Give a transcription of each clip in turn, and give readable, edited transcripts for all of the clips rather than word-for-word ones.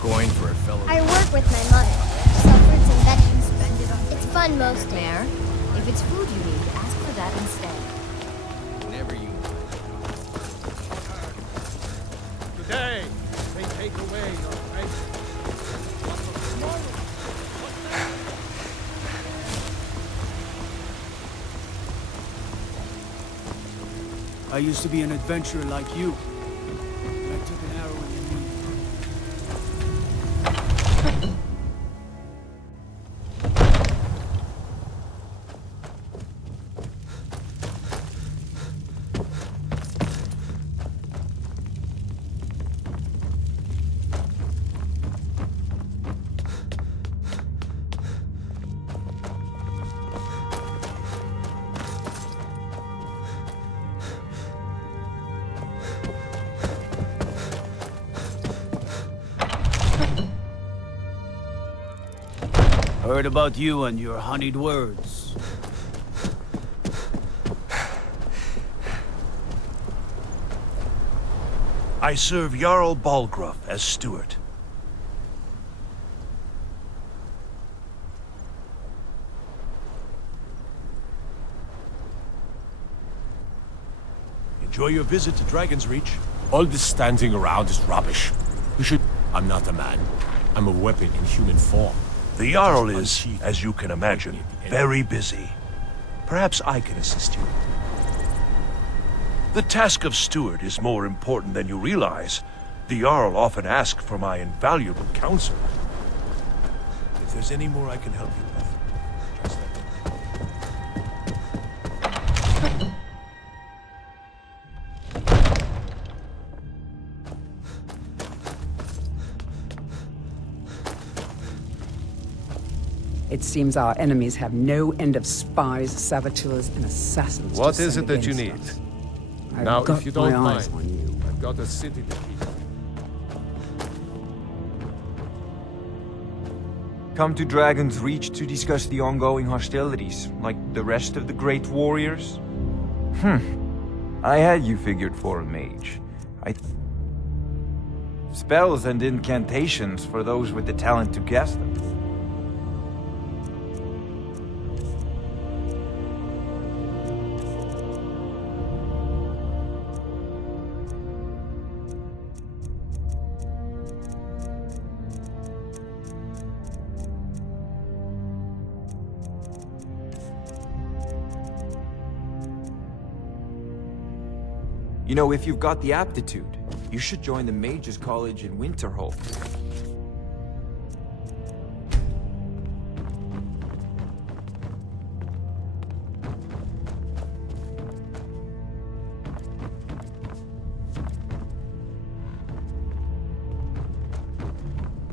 coin for a fellow. I work with my mother. Sell fruits and veggies. Spend it on. It's fun most days. Mare, if it's food you need, ask for that instead. Whenever you. Today, they take away your faith. I used to be an adventurer like you. I took an arrow in the knee. Heard about you and your honeyed words. I serve Jarl Balgruuf as steward. Enjoy your visit to Dragon's Reach. All this standing around is rubbish. You should... I'm not a man. I'm a weapon in human form. The Jarl is, as you can imagine, very busy. Perhaps I can assist you. The task of steward is more important than you realize. The Jarl often asks for my invaluable counsel. If there's any more I can help you with, just let me know. It seems our enemies have no end of spies, saboteurs, and assassins. What to is send it that you against need? us. Now, I've got if you don't my eyes mind, on you. I've got a city to keep. Come to Dragon's Reach to discuss the ongoing hostilities, like the rest of the great warriors? I had you figured for a mage. Spells and incantations for those with the talent to cast them. You know, if you've got the aptitude, you should join the Mages College in Winterhold.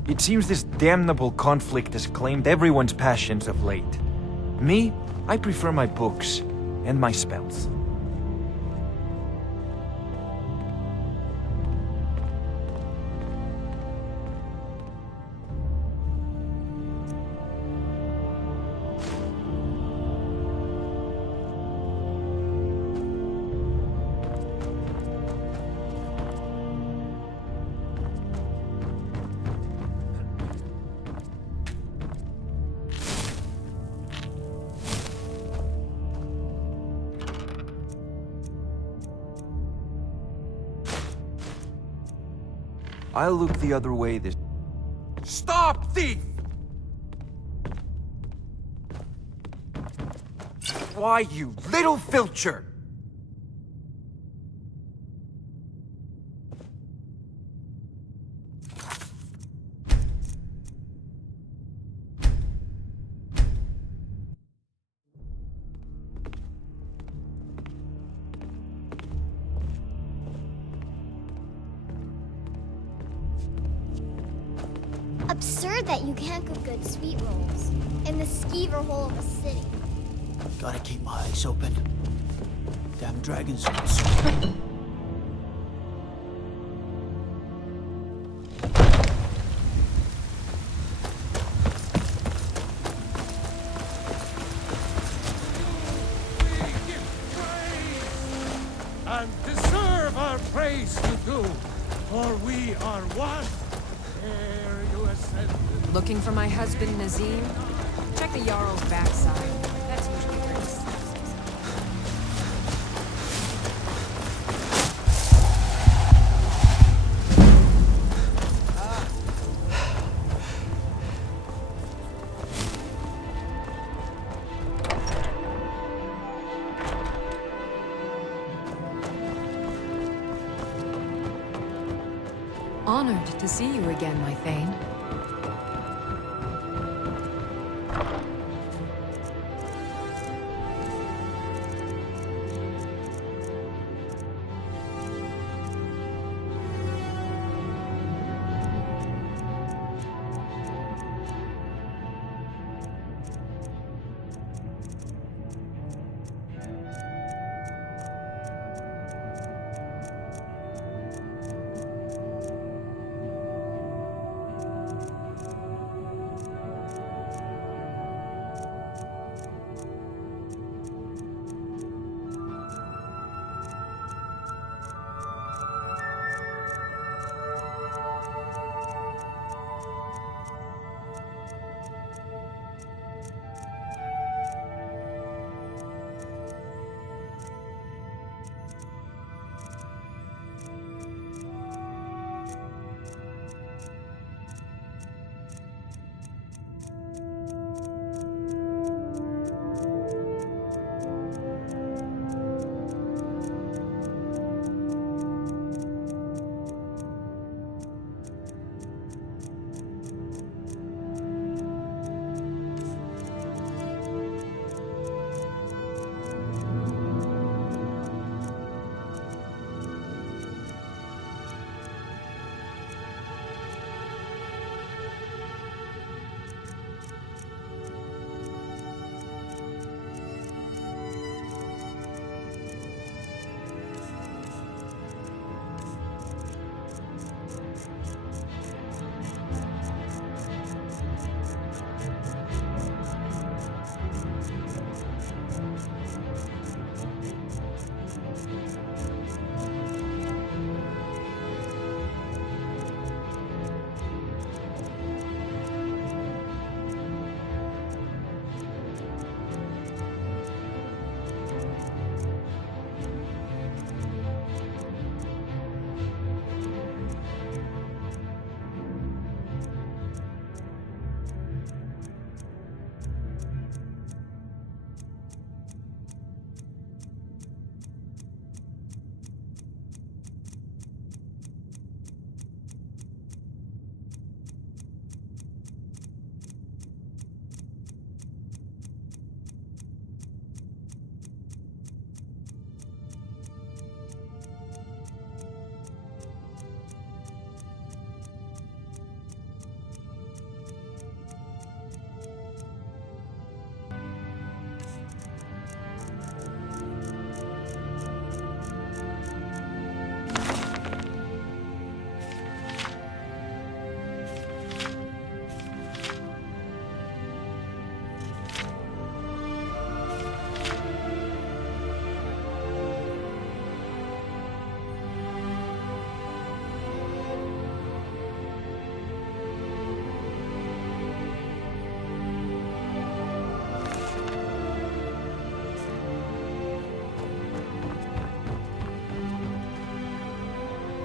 It seems this damnable conflict has claimed everyone's passions of late. Me, I prefer my books and my spells. I'll look the other way this... Stop, thief! Why, you little filcher! Absurd that you can't cook good sweet rolls in the skeever hole of a city. Gotta keep my eyes open. Damn dragons consume. And deserve our praise to do, for we are one. There Looking for my husband, Nazim? Check the Jarl's backside. That's usually where he sleeps. Honored to see you again, my Thane.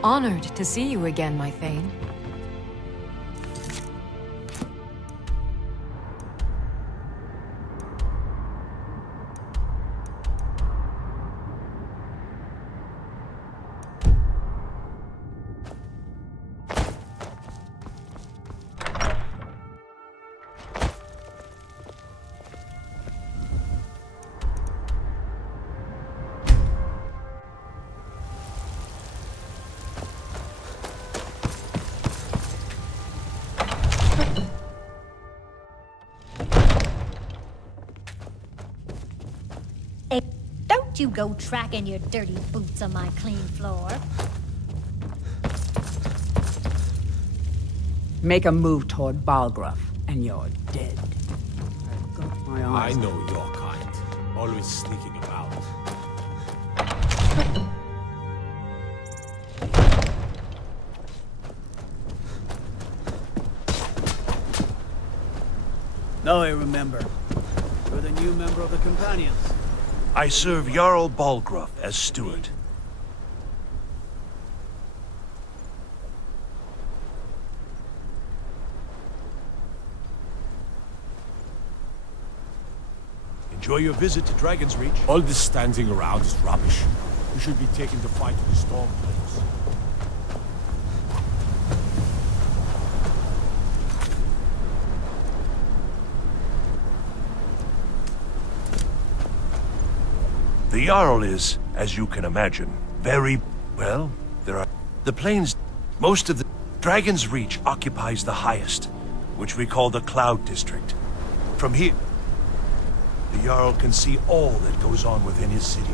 Honored to see you again, my Thane. Don't you go tracking your dirty boots on my clean floor. Make a move toward Balgruff, and you're dead. I've got my I eyes. know your kind. Always sneaking about. Now I remember. You're the new member of the Companions. I serve Jarl Balgruuf as steward. Enjoy your visit to Dragon's Reach. All this standing around is rubbish. We should be taking the fight to the Storm Place. The Jarl is, as you can imagine, very... well, there are... the plains... most of the... Dragon's Reach occupies the highest, which we call the Cloud District. From here, the Jarl can see all that goes on within his city.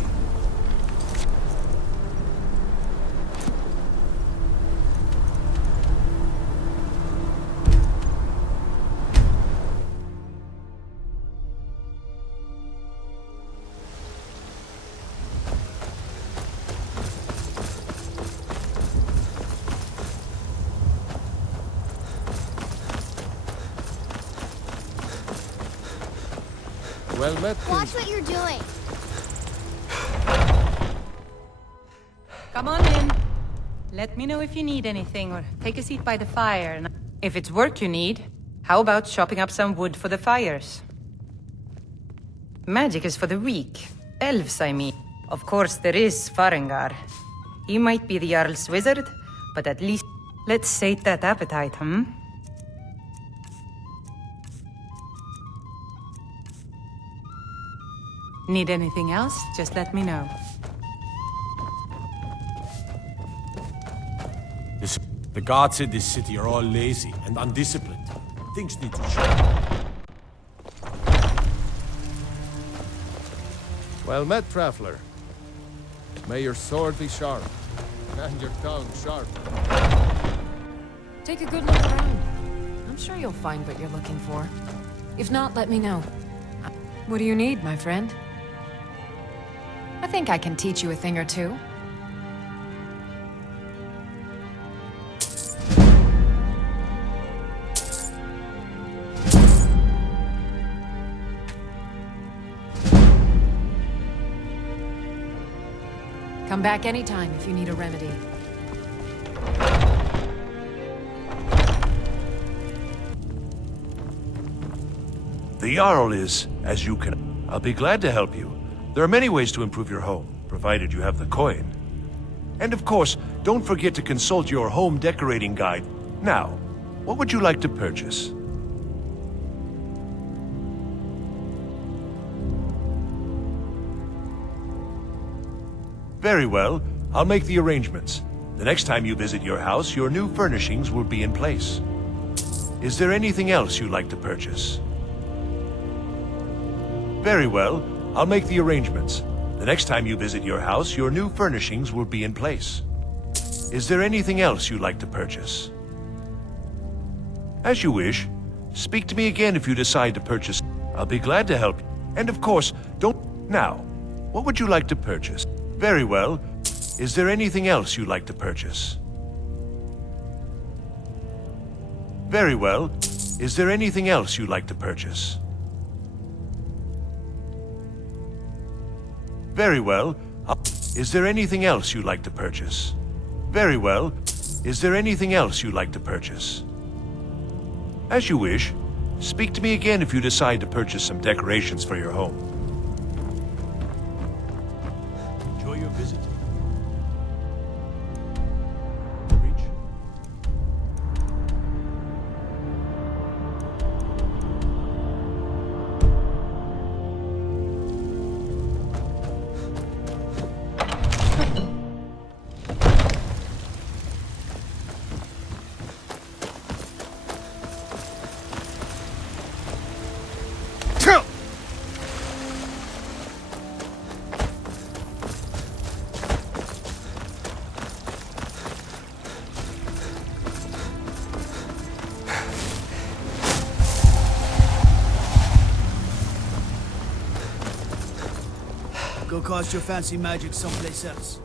Well met. Watch what you're doing. Come on in. Let me know if you need anything, or take a seat by the fire. And if it's work you need, how about chopping up some wood for the fires? Magic is for the weak. Elves, I mean. Of course, there is Farengar. He might be the Jarl's wizard, but at least let's sate that appetite, hmm? Need anything else? Just let me know. The guards in this city are all lazy and undisciplined. Things need to change. Well met, traveler. May your sword be sharp, and your tongue sharp. Take a good look around. I'm sure you'll find what you're looking for. If not, let me know. What do you need, my friend? I think I can teach you a thing or two. Come back anytime if you need a remedy. The Jarl is, as you can... I'll be glad to help you. There are many ways to improve your home, provided you have the coin. And of course, don't forget to consult your home decorating guide. Now, what would you like to purchase? Very well, I'll make the arrangements. The next time you visit your house, your new furnishings will be in place. Is there anything else you'd like to purchase? Very well, I'll make the arrangements. The next time you visit your house, your new furnishings will be in place. Is there anything else you'd like to purchase? As you wish. Speak to me again if you decide to purchase. I'll be glad to help you. And of course, don't... Now, what would you like to purchase? Very well. Is there anything else you'd like to purchase? Very well. Is there anything else you'd like to purchase? Very well. Is there anything else you'd like to purchase? Very well. Is there anything else you'd like to purchase? As you wish. Speak to me again if you decide to purchase some decorations for your home. Enjoy your visit. Reach. Go cast your fancy magic someplace else.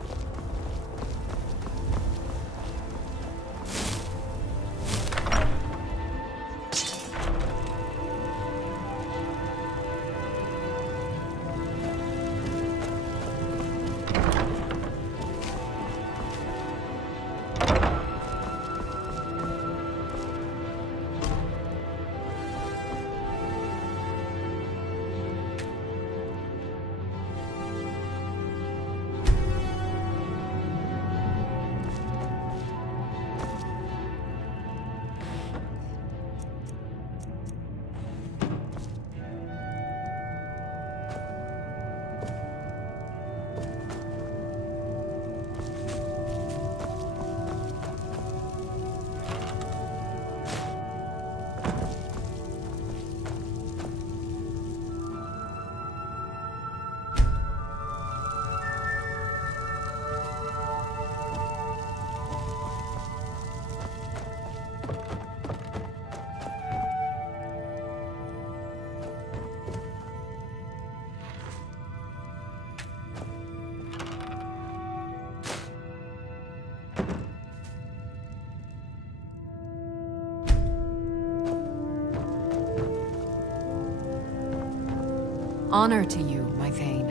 Honor to you, my Thane.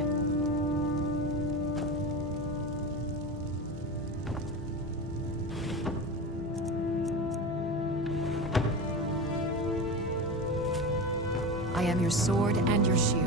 I am your sword and your shield.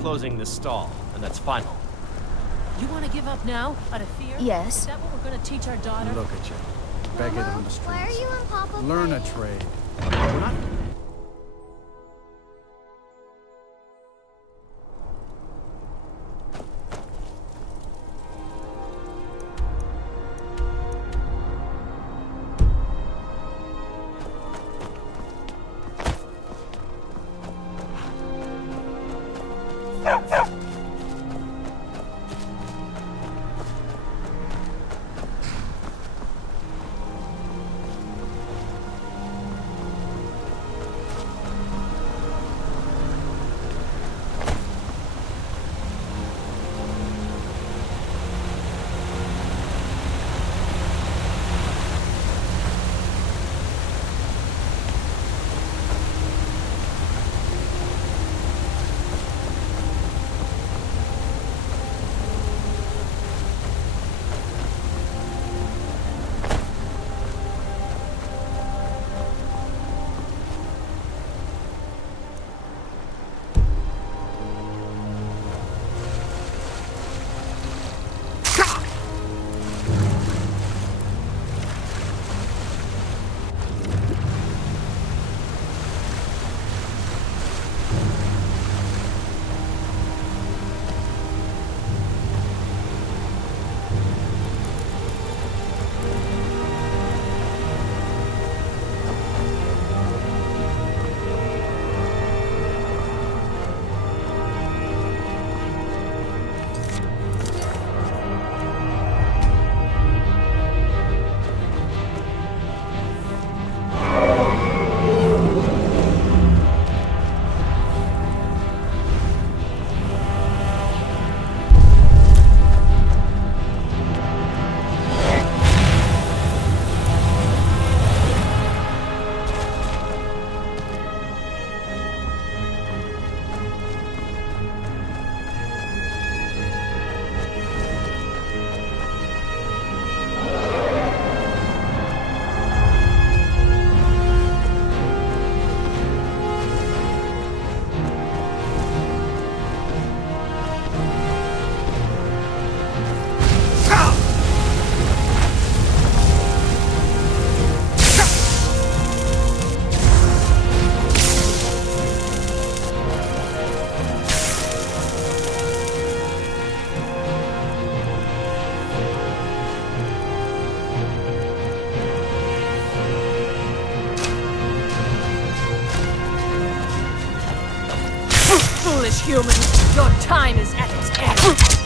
Closing this stall, and that's final. You want to give up now, out of fear? Yes. Is that what we're going to teach our daughter? Look at you. Begging Mama, on the streets. why are you and Papa Learn a playing? trade. We're not Foolish human, your time is at its end.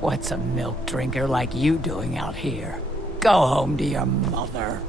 What's a milk drinker like you doing out here? Go home to your mother.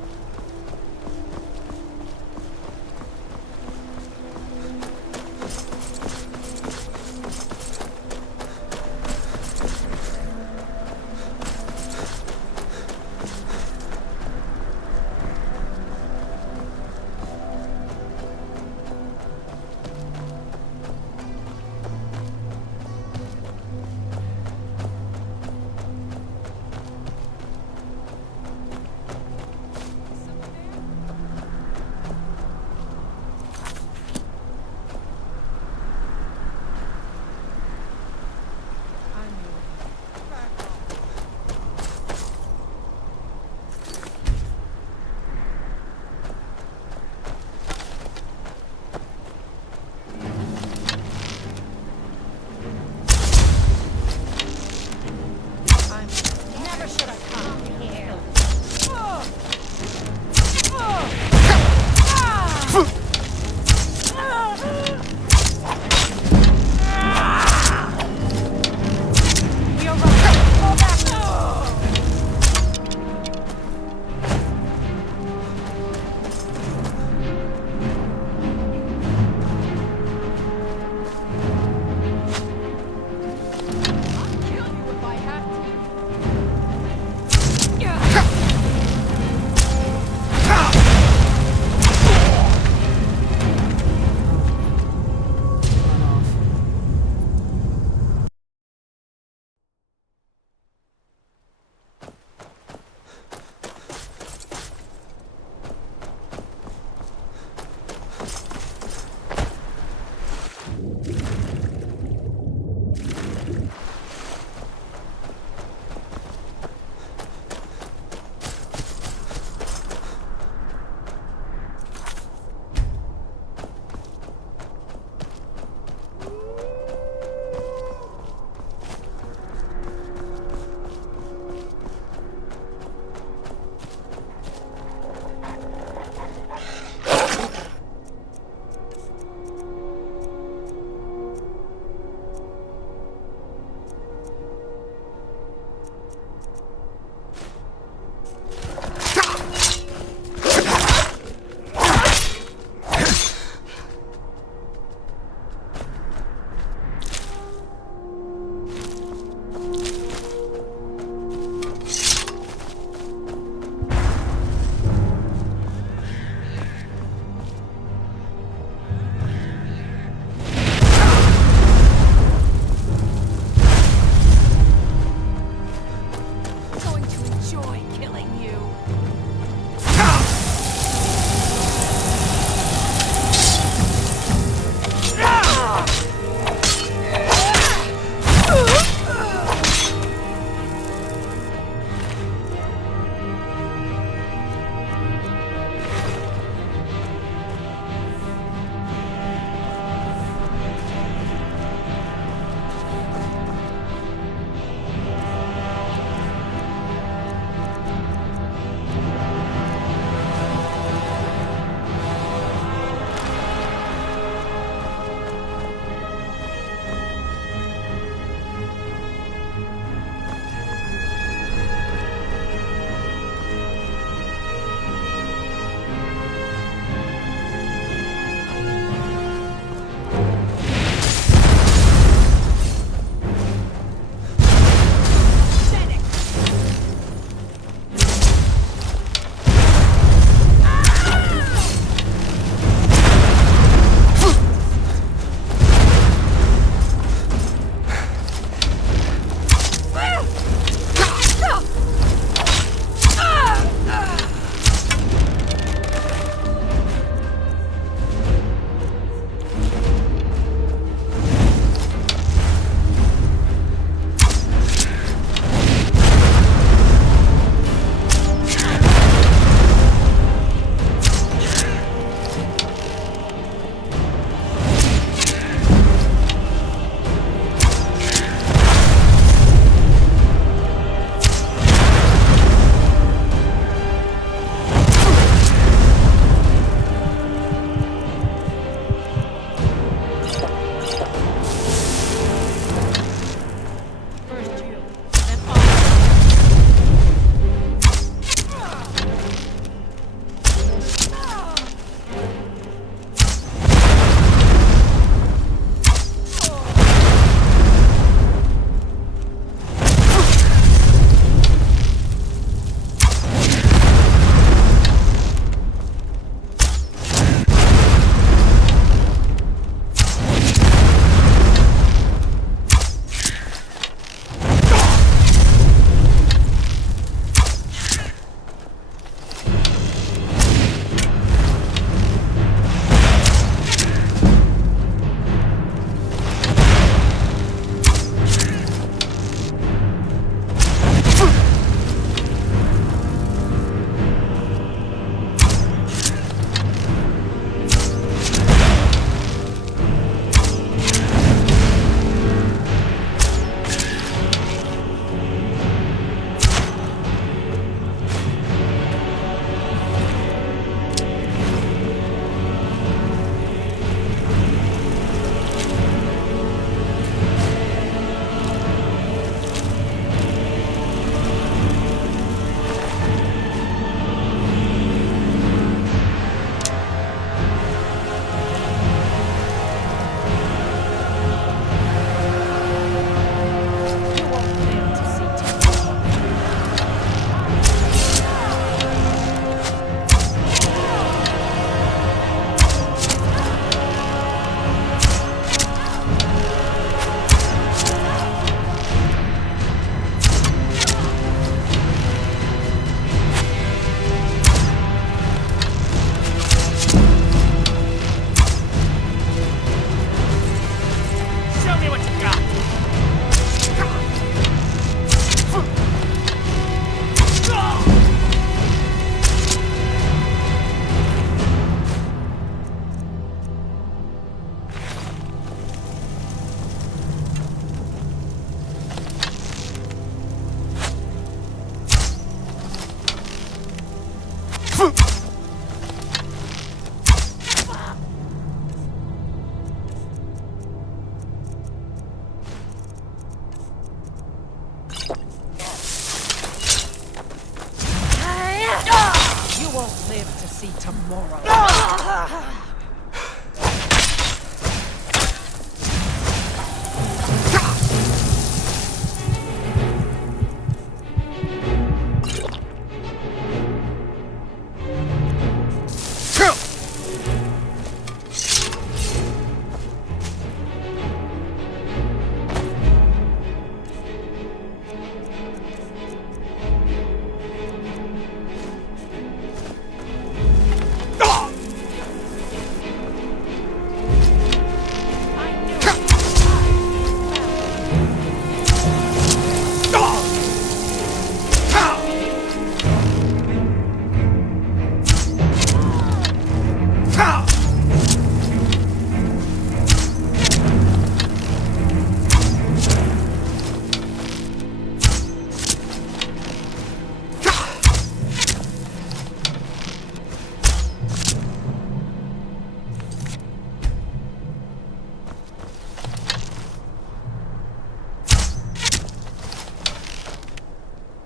see tomorrow.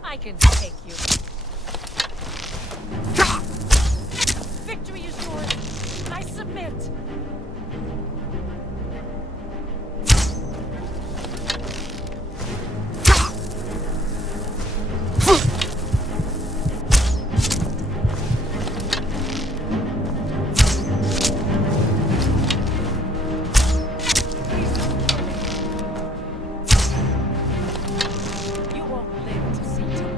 I can take you. Victory is yours. I submit. You won't live to see tomorrow.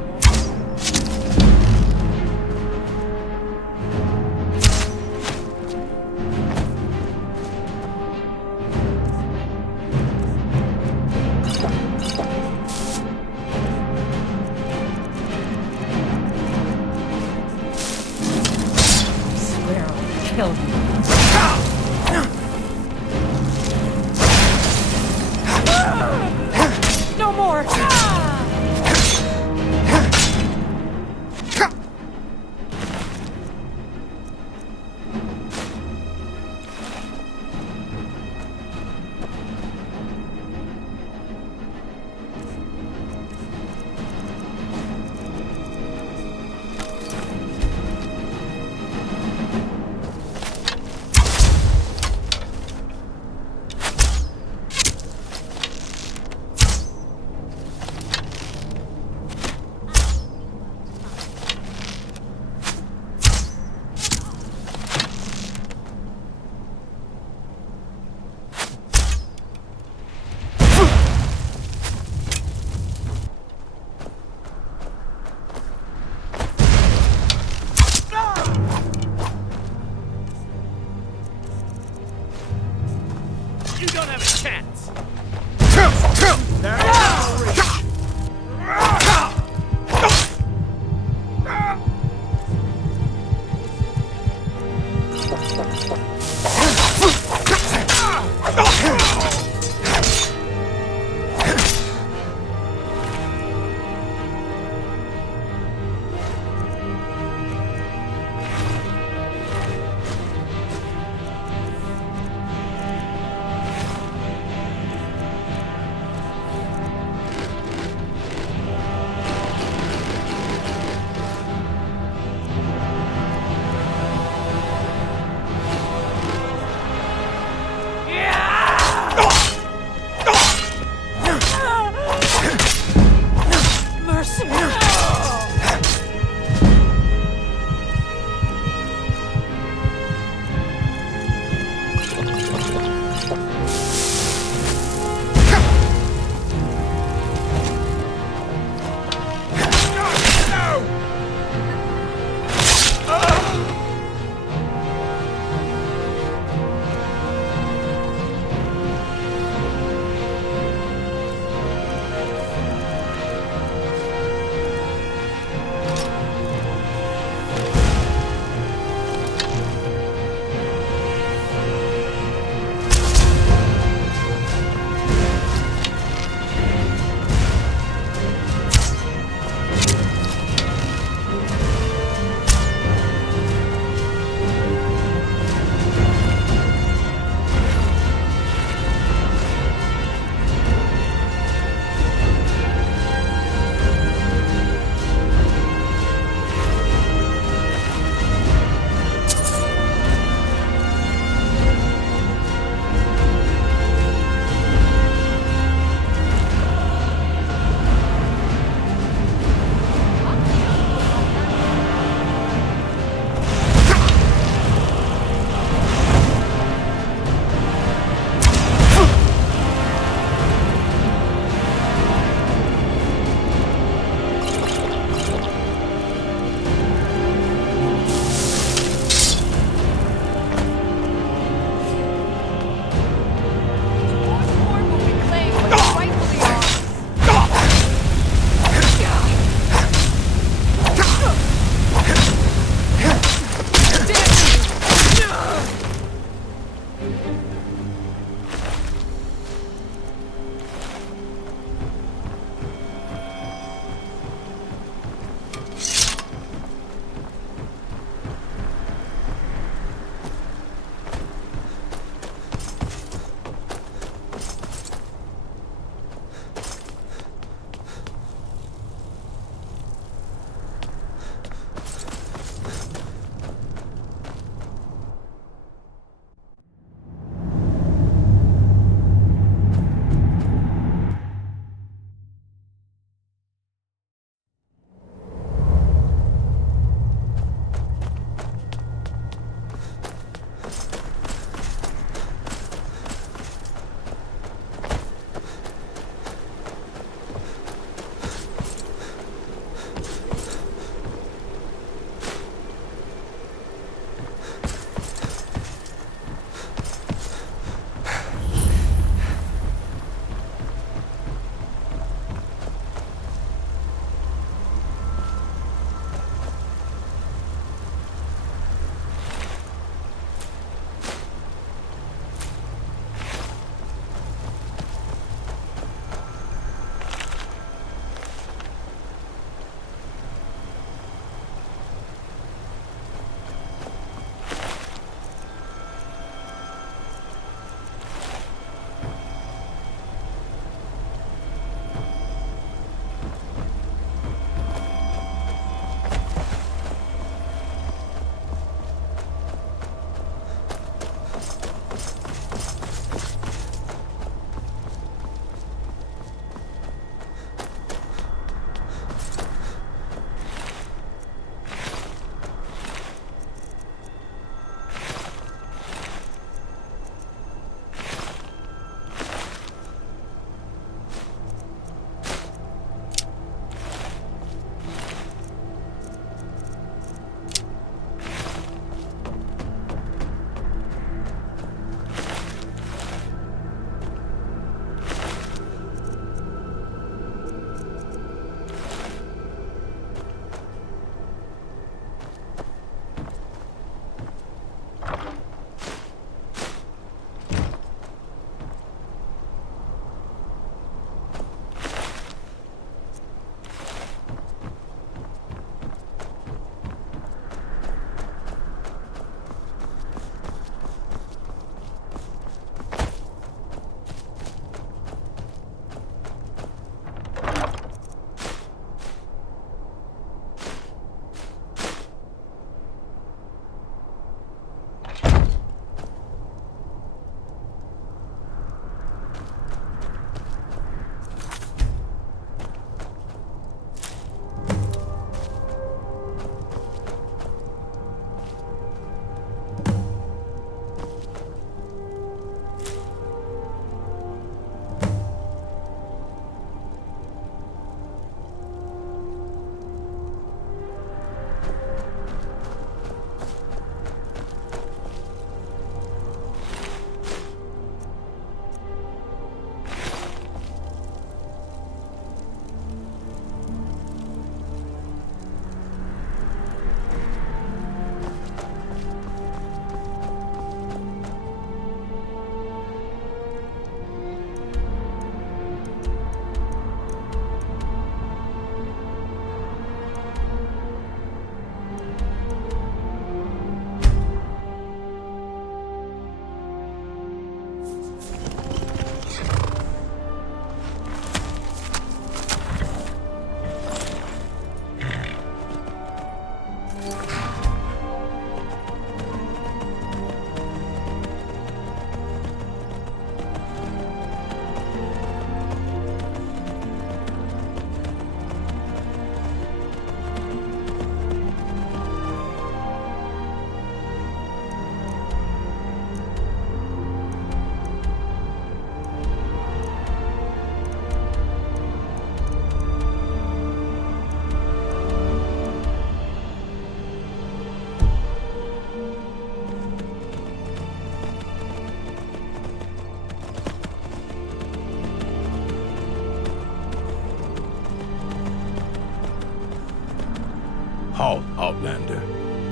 Halt, Outlander.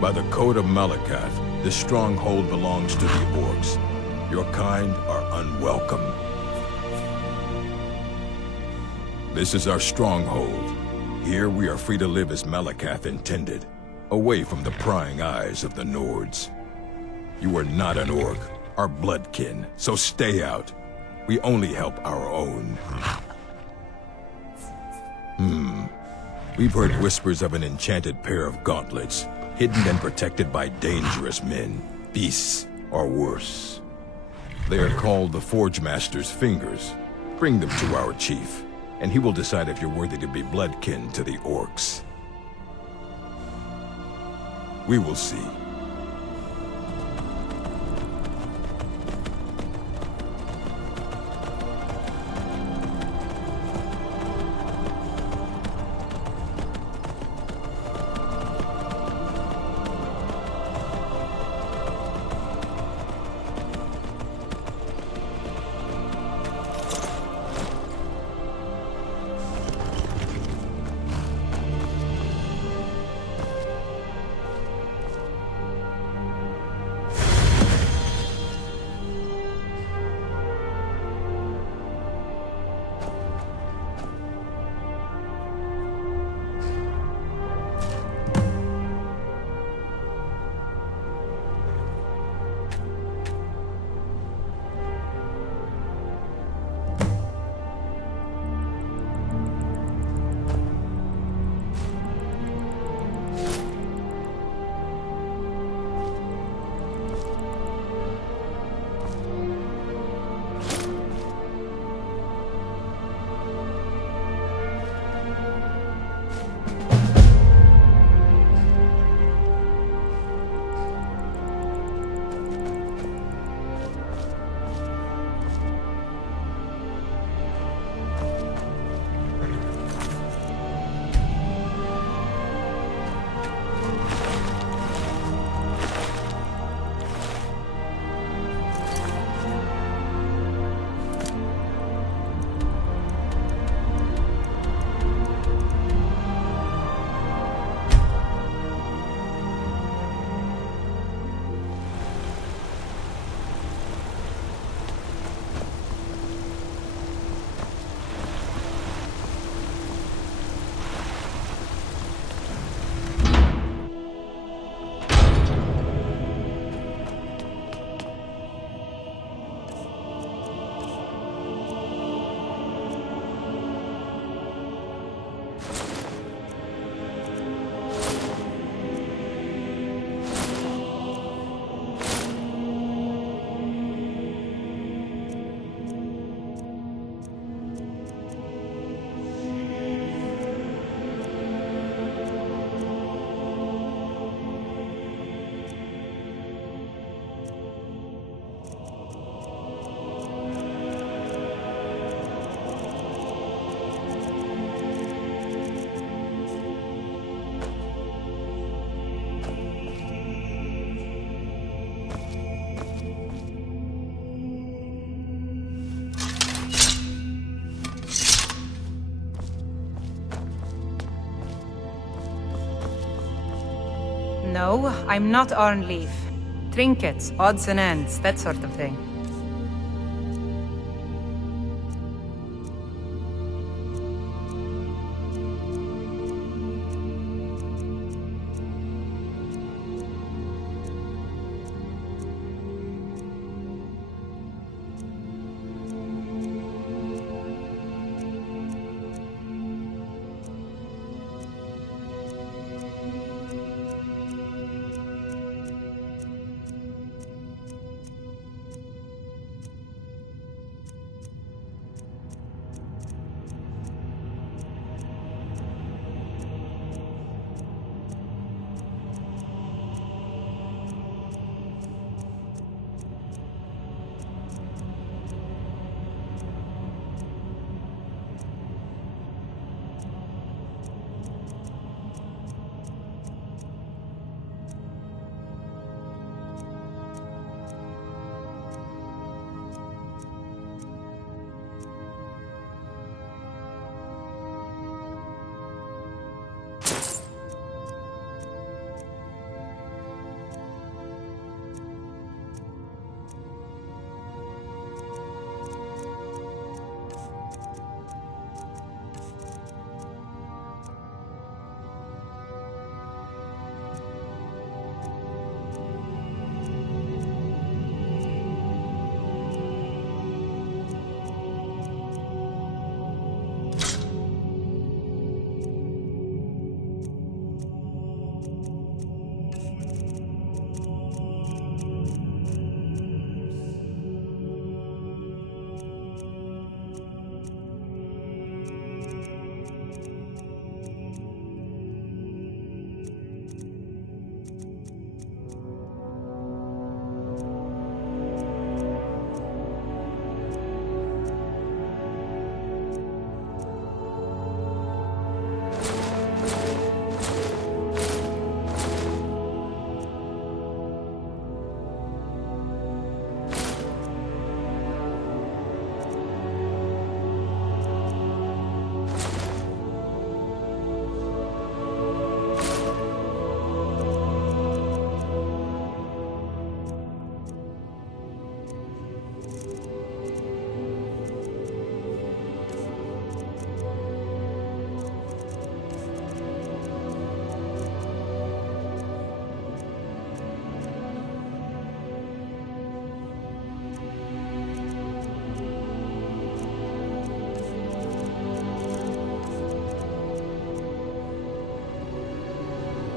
By the code of Malakath, this stronghold belongs to the orcs. Your kind are unwelcome. This is our stronghold. Here we are free to live as Malakath intended, away from the prying eyes of the Nords. You are not an orc, our bloodkin, so stay out. We only help our own. We've heard whispers of an enchanted pair of gauntlets, hidden and protected by dangerous men, beasts, or worse. They are called the Forge Master's Fingers. Bring them to our chief, and he will decide if you're worthy to be bloodkin to the orcs. We will see. No, I'm not Arnleaf. Trinkets, odds and ends, that sort of thing.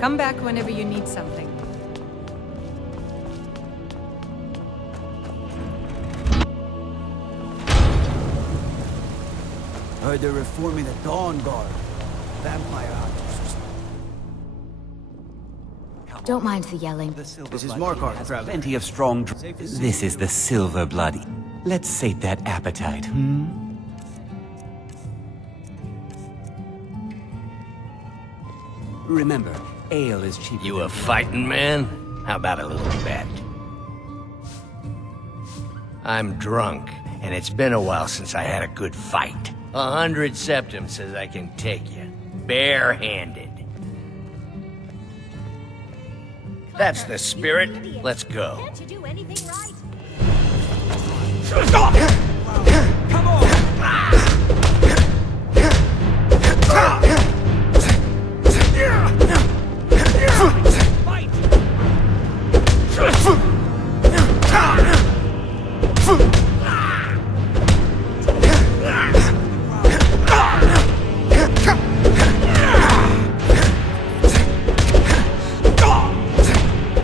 Come back whenever you need something. Heard they're reforming the Dawn Guard. Vampire hunters. Don't mind the yelling. This is Markarth traveling. Plenty of strong. This is the Silver Blood. Let's sate that appetite, hmm? Remember, ale is cheap. You a fighting man? How about a little bet? I'm drunk, and it's been a while since I had a good fight. 100 septum says I can take you, barehanded. That's the spirit. Let's go. Can't you do anything right? Come on!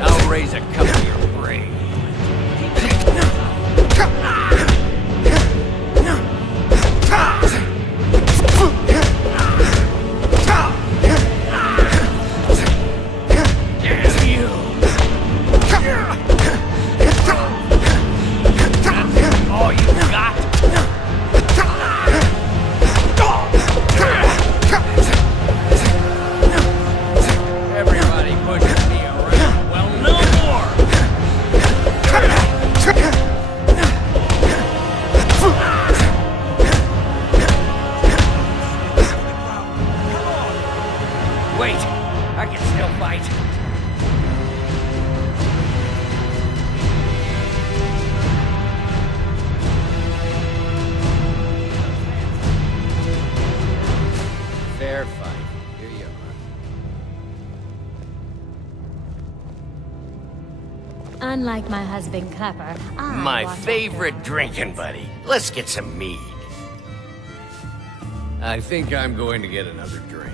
I'll raise a cup to your brain. All you got? Everybody pushes me around. Well, no more! Wait, I can still fight. Fair fight. Here you are. Unlike my husband Clapper, I My want favorite drinking buddy. Let's get some mead. I think I'm going to get another drink.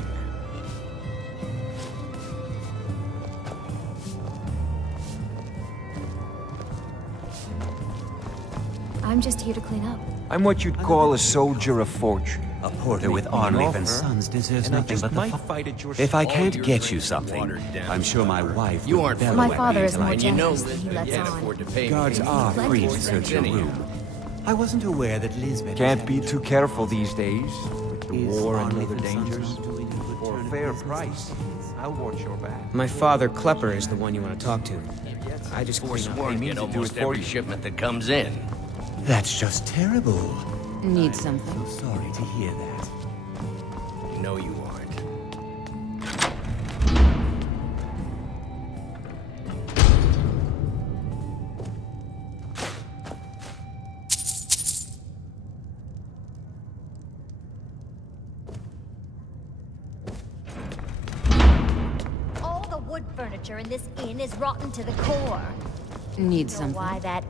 I'm just here to clean up. I'm what you'd call a soldier of fortune. A porter with Arnleif and Sons deserves nothing but the fight at your If I All can't your get you drinks something, watered down I'm sure my water. wife You would aren't bellow My at me father is until I more did. And you know generous than he that you lets can't on. afford to pay Guards me. are Plenty free to of search your anyhow. room. I wasn't aware that Lisbeth Can't be too careful these days. With the Is war and Arnleif other and Sons dangers. doing a good For turn a of fair business? price, I'll watch your back. My father, Klepper, is the one you want to talk to. I just clean up. Forsworn need get to do almost it for every you. shipment that comes in. That's just terrible. Need I'm something. so sorry to hear that. No, you aren't. all the wood furniture in this inn is rotten to the core. Need So something. why that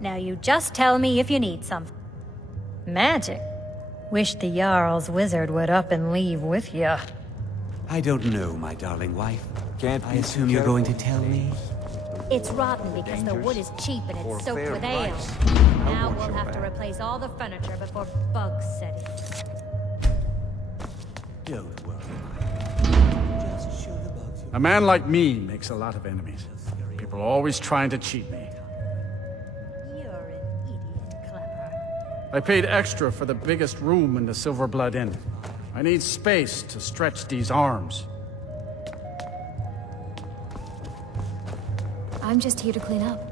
Now you just tell me if you need something. Magic. Wish the Jarl's wizard would up and leave with you. I don't know, my darling wife. Can't I be assume too you're going to careful tell these me? days. It's rotten because the wood is cheap and For a it's soaked fair with ale. price, Now watch we'll your have to back. replace all the furniture before bugs set in. Don't worry. Just show the bugs A man like me makes a lot of enemies. People are always trying to cheat me. You're an idiot, Clever. I paid extra for the biggest room in the Silver Blood Inn. I need space to stretch these arms. I'm just here to clean up.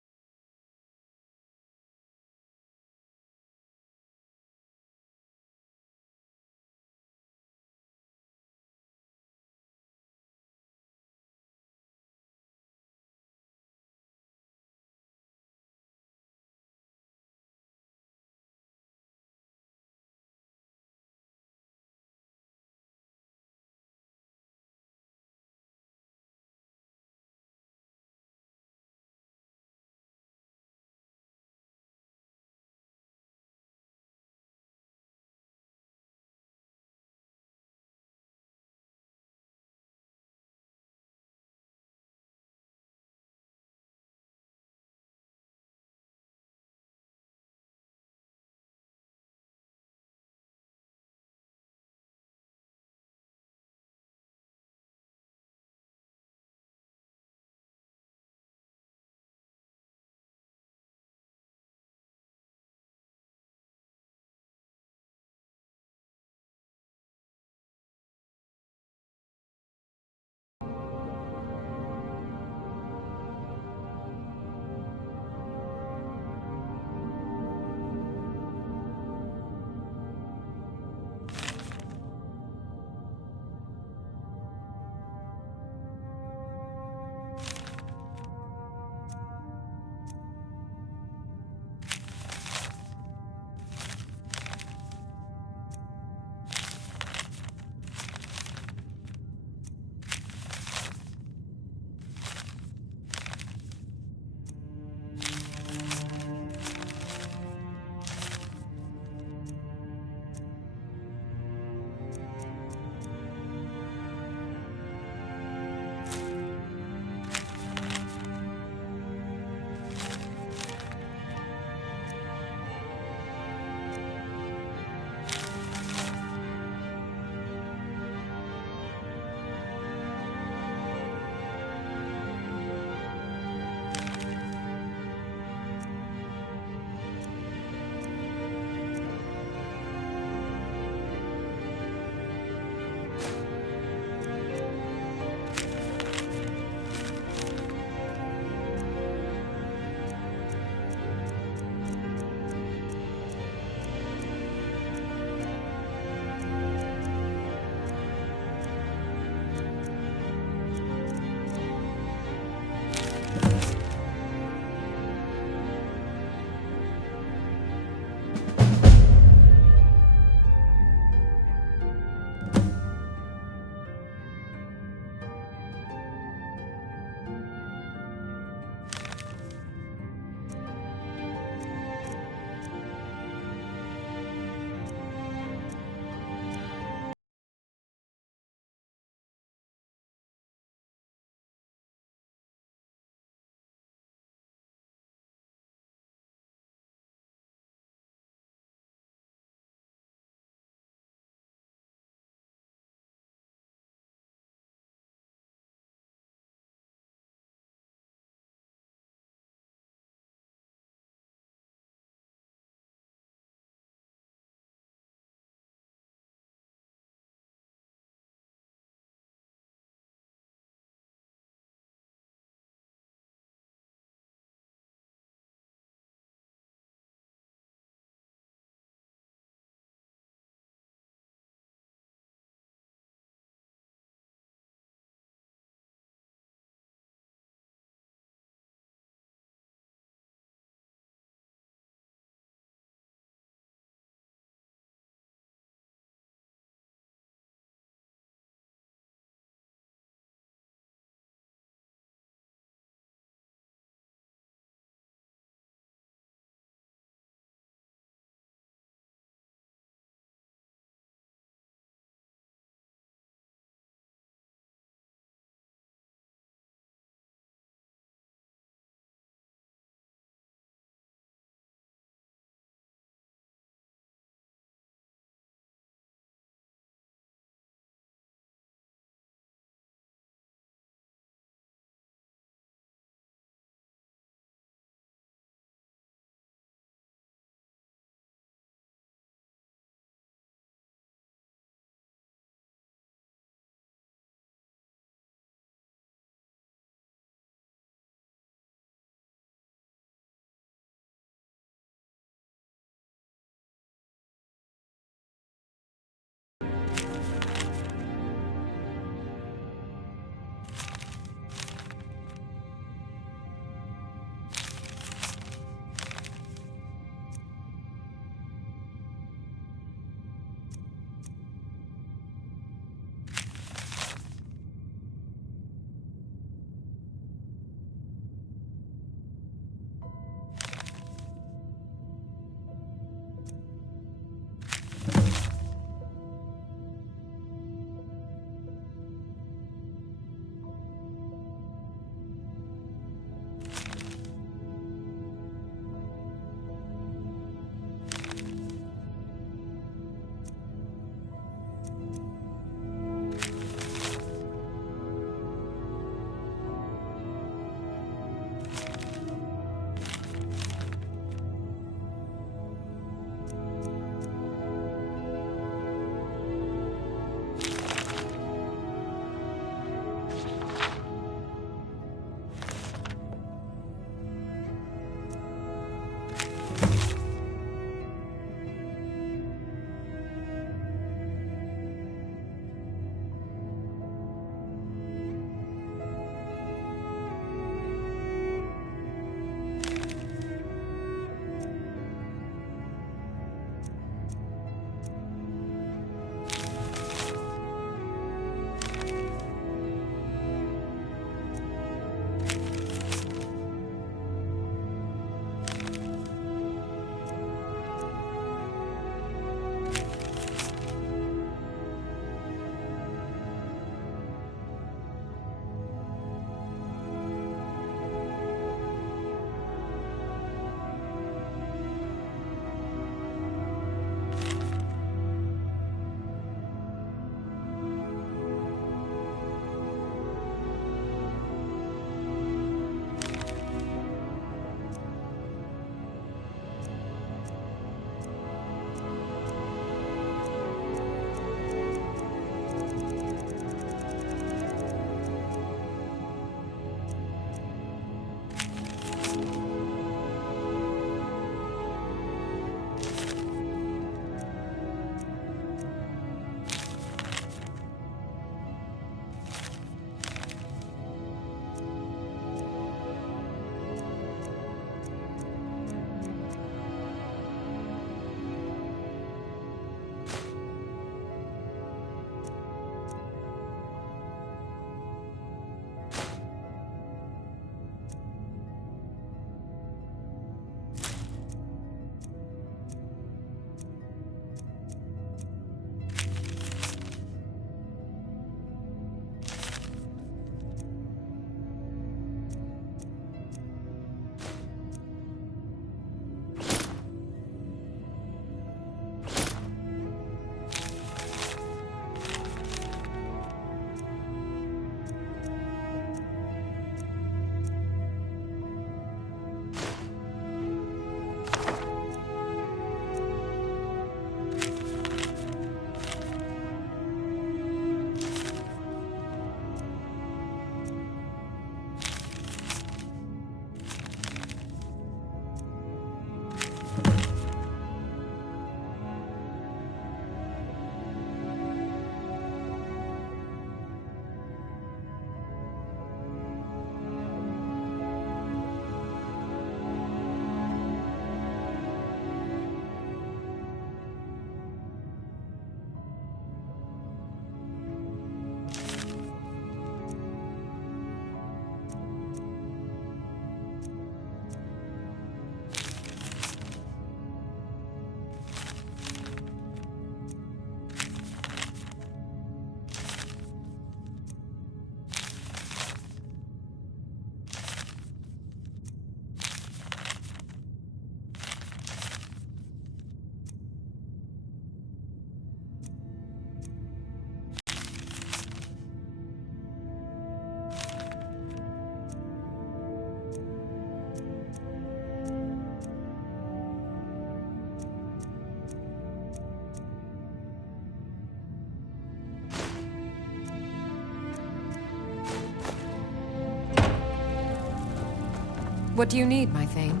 What do you need, my thane?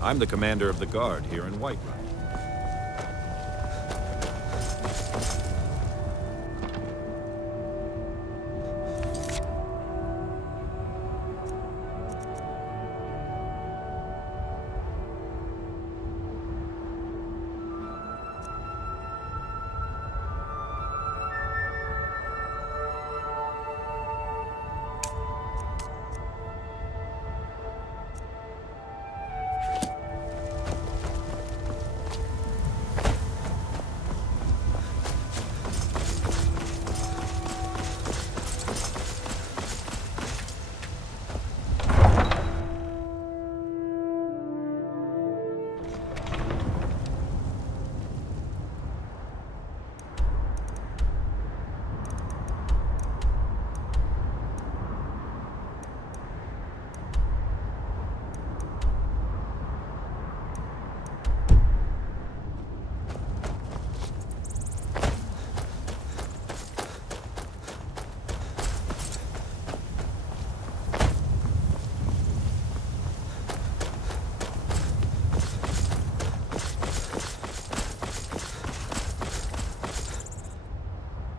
I'm the commander of the guard here in Whiterun.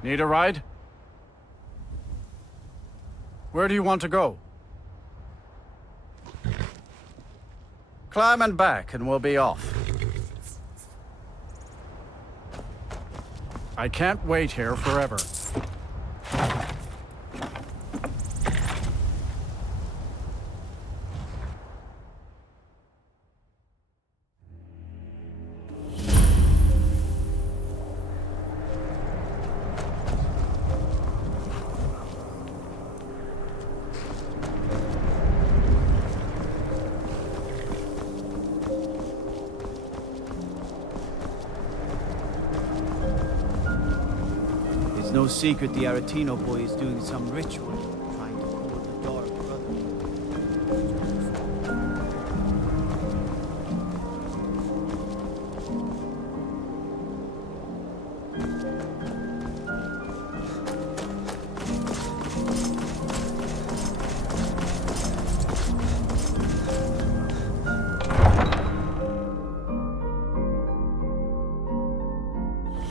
Need a ride? Where do you want to go? Climb and back, and we'll be off. I can't wait here forever. It's no secret the Aretino boy is doing some ritual, trying to call the Dark Brother.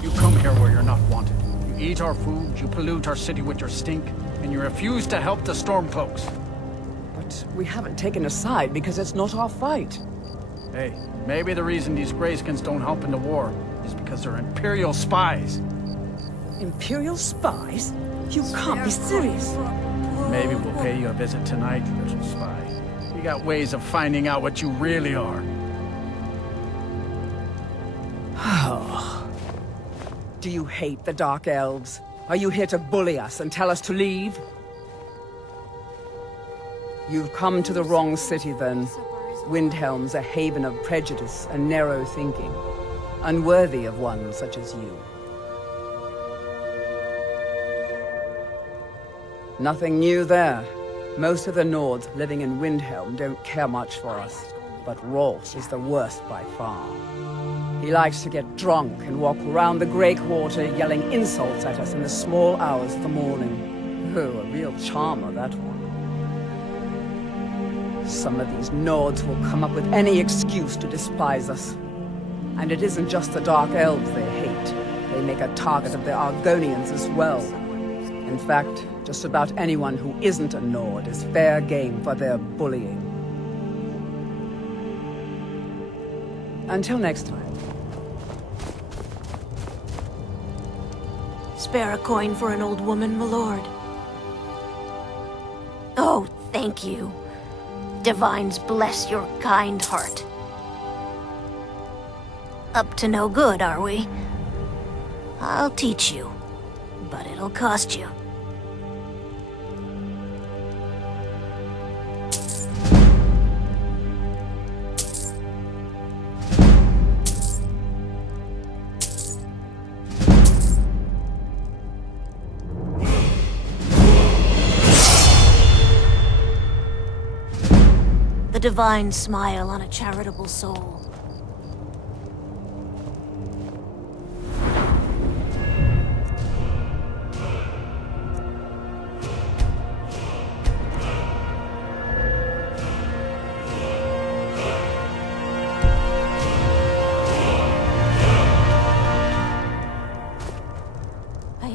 You come here where you're not wanted. You eat our food, you pollute our city with your stink, and you refuse to help the Stormcloaks. But we haven't taken a side because it's not our fight. Hey, maybe the reason these Greyskins don't help in the war is because they're Imperial spies. Imperial spies? You can't be serious. Maybe we'll pay you a visit tonight, little spy. We got ways of finding out what you really are. Do you hate the Dark Elves? Are you here to bully us and tell us to leave? You've come to the wrong city, then. Windhelm's a haven of prejudice and narrow thinking, unworthy of one such as you. Nothing new there. Most of the Nords living in Windhelm don't care much for us, but Rolf is the worst by far. He likes to get drunk and walk around the Grey Quarter yelling insults at us in the small hours of the morning. Oh, a real charmer, that one. Some of these Nords will come up with any excuse to despise us. And it isn't just the Dark Elves they hate. They make a target of the Argonians as well. In fact, just about anyone who isn't a Nord is fair game for their bullying. Until next time. Spare a coin for an old woman, my lord. Oh, thank you. Divines bless your kind heart. Up to no good, are we? I'll teach you, but it'll cost you. The divine smile on a charitable soul.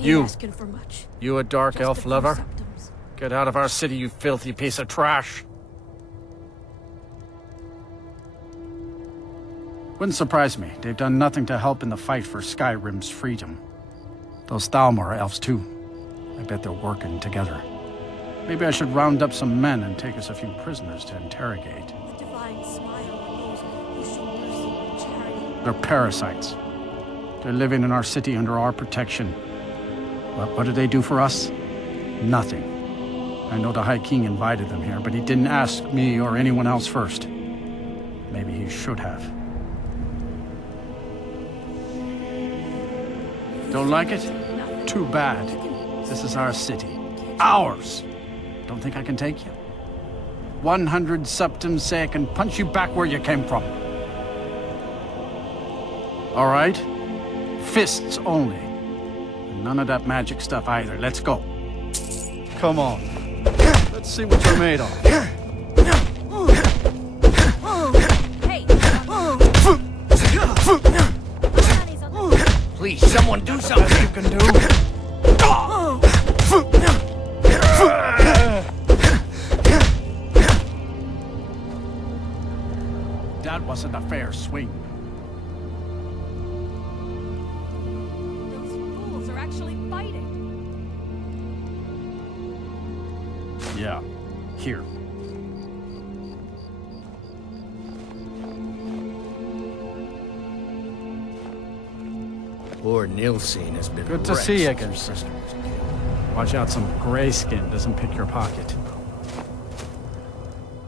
You. Asking for much. You a dark Just elf a few lover? symptoms. Get out of our city, you filthy piece of trash. Wouldn't surprise me. They've done nothing to help in the fight for Skyrim's freedom. Those Thalmor are elves too. I bet they're working together. Maybe I should round up some men and take us a few prisoners to interrogate. The divine smile on those who show mercy and charity. They're parasites. They're living in our city under our protection. But what do they do for us? Nothing. I know the High King invited them here, but he didn't ask me or anyone else first. Maybe he should have. Don't like it? Too bad. This is our city. Ours! Don't think I can take you? 100 septims say I can punch you back where you came from. All right? Fists only. And none of that magic stuff either. Let's go. Come on. Let's see what you're made of. Please, someone do something you can do. That wasn't a fair swing. Those fools are actually fighting. Yeah. Here. Poor Nilsine has been Good to wrecked see you since again, her sister. was killed. Watch out some gray skin doesn't pick your pocket.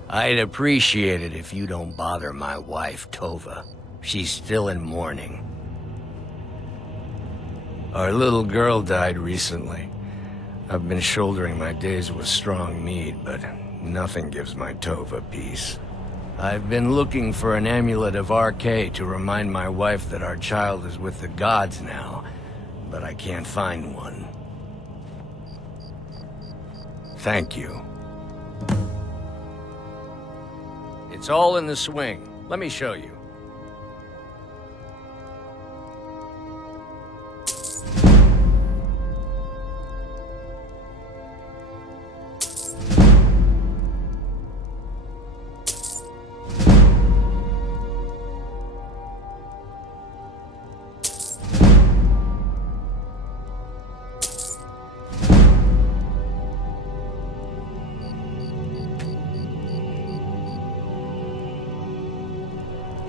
I'd appreciate it if you don't bother my wife, Tova. She's still in mourning. Our little girl died recently. I've been shouldering my days with strong mead, but nothing gives my Tova peace. I've been looking for an amulet of RK to remind my wife that our child is with the gods now, but I can't find one. Thank you. It's all in the swing. Let me show you.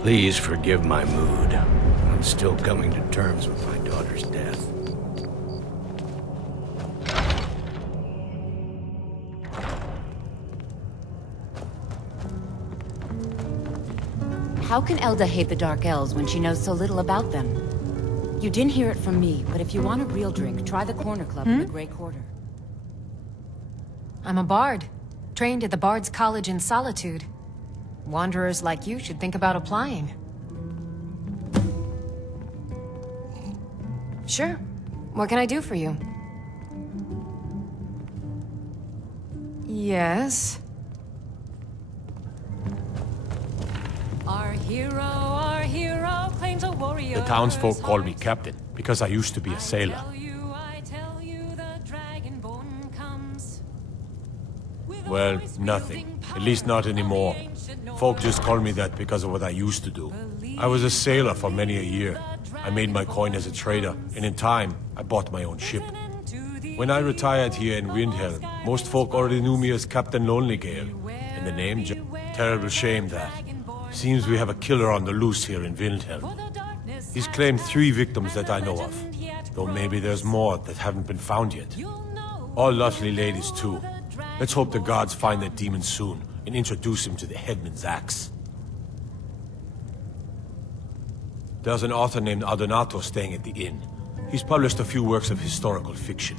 Please forgive my mood. I'm still coming to terms with my daughter's death. How can Elda hate the Dark Elves when she knows so little about them? You didn't hear it from me, but if you want a real drink, try the Corner Club in the Grey Quarter. I'm a bard, trained at the Bard's College in Solitude. Wanderers like you should think about applying. Sure. What can I do for you? Yes. Our hero claims a warrior. The townsfolk call me captain because I used to be a sailor. I tell you, the dragonborn comes. Well, nothing. At least not anymore. Folk just call me that because of what I used to do. I was a sailor for many a year. I made my coin as a trader, and in time, I bought my own ship. When I retired here in Windhelm, most folk already knew me as Captain Lonelygale, and the name terrible shame that. Seems we have a killer on the loose here in Windhelm. He's claimed 3 victims that I know of. Though maybe there's more that haven't been found yet. All lovely ladies, too. Let's hope the gods find that demon soon and introduce him to the headman's axe. There's an author named Adonato staying at the inn. He's published a few works of historical fiction.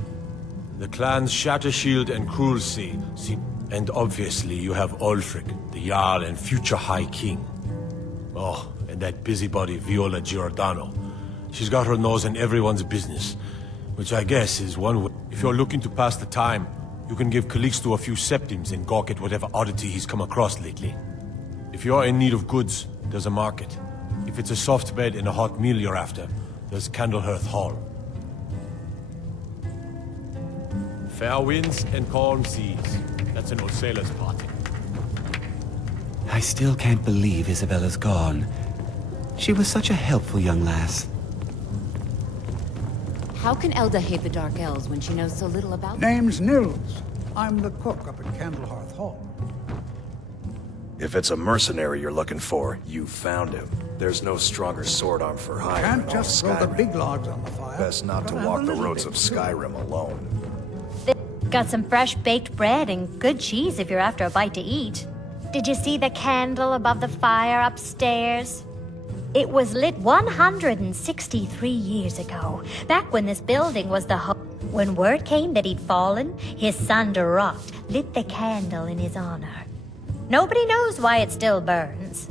The clans Shattershield and Cruelsea seem... And obviously you have Ulfric, the Jarl and future High King. Oh, and that busybody Viola Giordano. She's got her nose in everyone's business, which I guess is one way. If you're looking to pass the time, you can give Calixto a few septims and gawk at whatever oddity he's come across lately. If you're in need of goods, there's a market. If it's a soft bed and a hot meal you're after, there's Candlehearth Hall. Fair winds and calm seas. That's an old sailor's party. I still can't believe Isabella's gone. She was such a helpful young lass. How can Elda hate the Dark Elves when she knows so little about them? Name's Nils. I'm the cook up at Candlehearth Hall. If it's a mercenary you're looking for, you found him. There's no stronger sword arm for hire. Can't just throw the big logs on the fire. Best not to walk the roads of Skyrim alone. Got some fresh baked bread and good cheese if you're after a bite to eat. Did you see the candle above the fire upstairs? It was lit 163 years ago, back when this building was the home. When word came that he'd fallen, his son Durok lit the candle in his honor. Nobody knows why it still burns.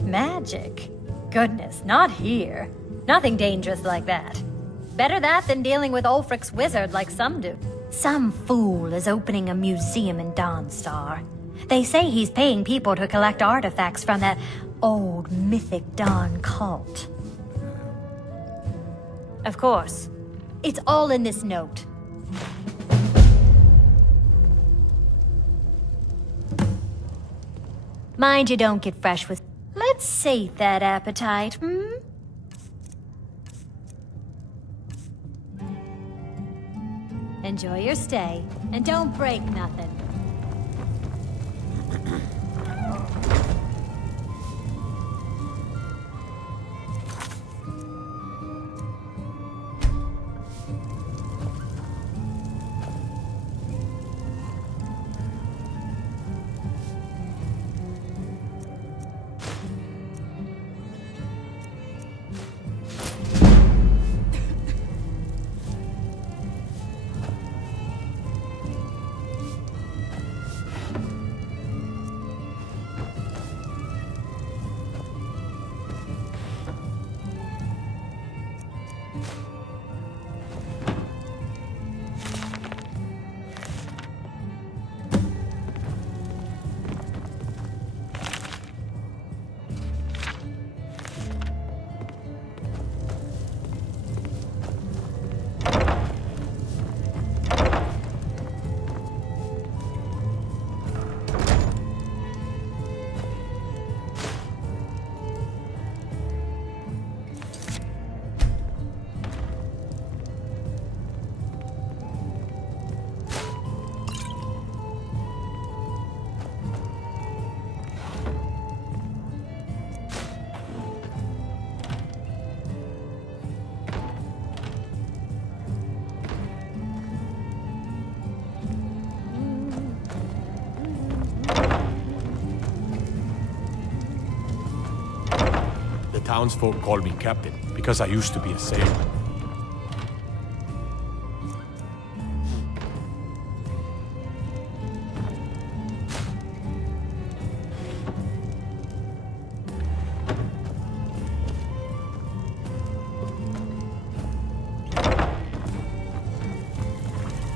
Magic? Goodness, not here. Nothing dangerous like that. Better that than dealing with Ulfric's wizard like some do. Some fool is opening a museum in Dawnstar. They say he's paying people to collect artifacts from that old mythic Dawn cult. Of course. It's all in this note. Mind you don't get fresh with... Let's sate that appetite, hmm? Enjoy your stay, and don't break nothing. Townsfolk call me captain because I used to be a sailor.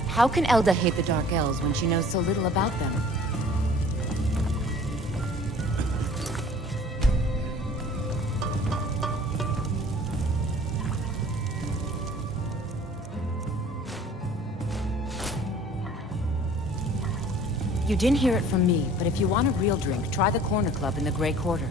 How can Elda hate the Dark Elves when she knows so little about them? You didn't hear it from me, but if you want a real drink, try the Corner Club in the Grey Quarter.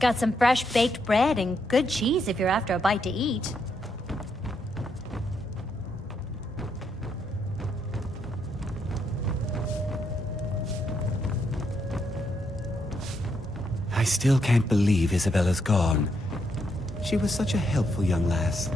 Got some fresh baked bread and good cheese if you're after a bite to eat. I still can't believe Isabella's gone. She was such a helpful young lass.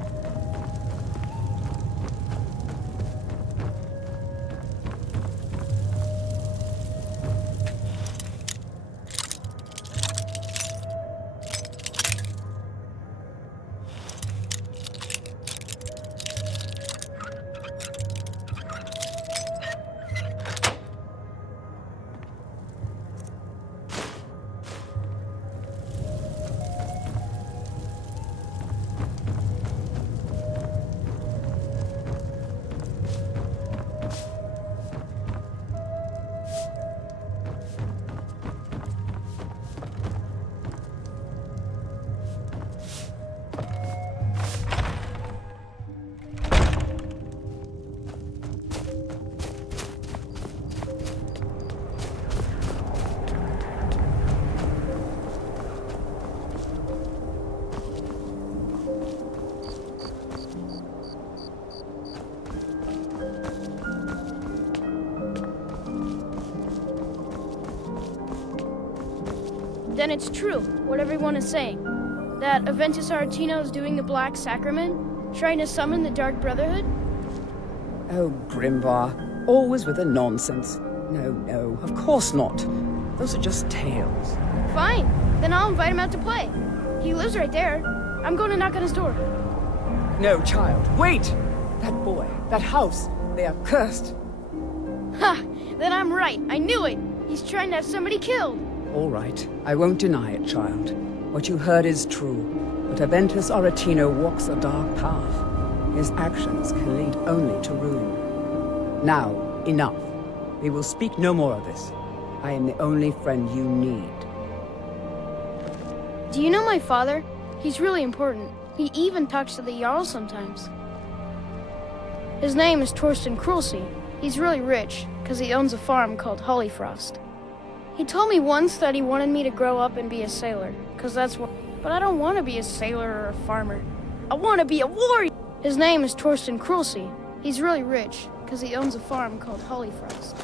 Then it's true, what everyone is saying. That Aventus Aretino is doing the Black Sacrament, trying to summon the Dark Brotherhood? Oh, Grimvar, always with the nonsense. No, of course not. Those are just tales. Fine, then I'll invite him out to play. He lives right there. I'm going to knock on his door. No, child, wait! That boy, that house, they are cursed. Ha! Then I'm right, I knew it! He's trying to have somebody killed! All right, I won't deny it, child. What you heard is true, but Aventus Aretino walks a dark path. His actions can lead only to ruin. Now, enough. We will speak no more of this. I am the only friend you need. Do you know my father? He's really important. He even talks to the Jarl sometimes. His name is Torsten Krulsey. He's really rich, because he owns a farm called Hollyfrost. He told me once that he wanted me to grow up and be a sailor, because that's what... But I don't want to be a sailor or a farmer. I want to be a warrior! His name is Torsten Krulsey. He's really rich, because he owns a farm called Hollyfrost.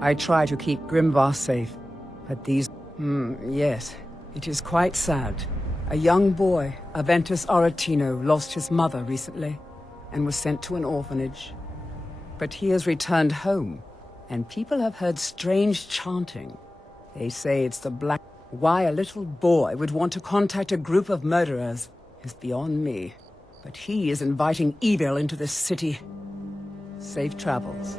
I try to keep Grimvar safe, but these... yes, it is quite sad. A young boy, Aventus Aretino, lost his mother recently, and was sent to an orphanage. But he has returned home, and people have heard strange chanting. They say it's the Black... Why a little boy would want to contact a group of murderers is beyond me. But he is inviting evil into this city. Safe travels.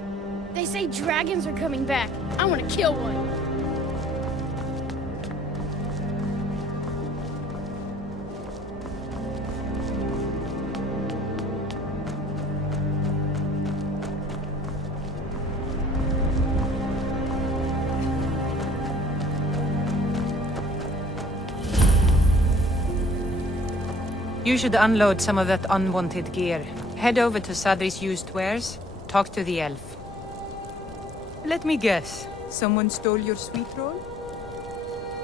They say dragons are coming back. I want to kill one. You should unload some of that unwanted gear. Head over to Sadri's used wares. Talk to the elf. Let me guess. Someone stole your sweet roll?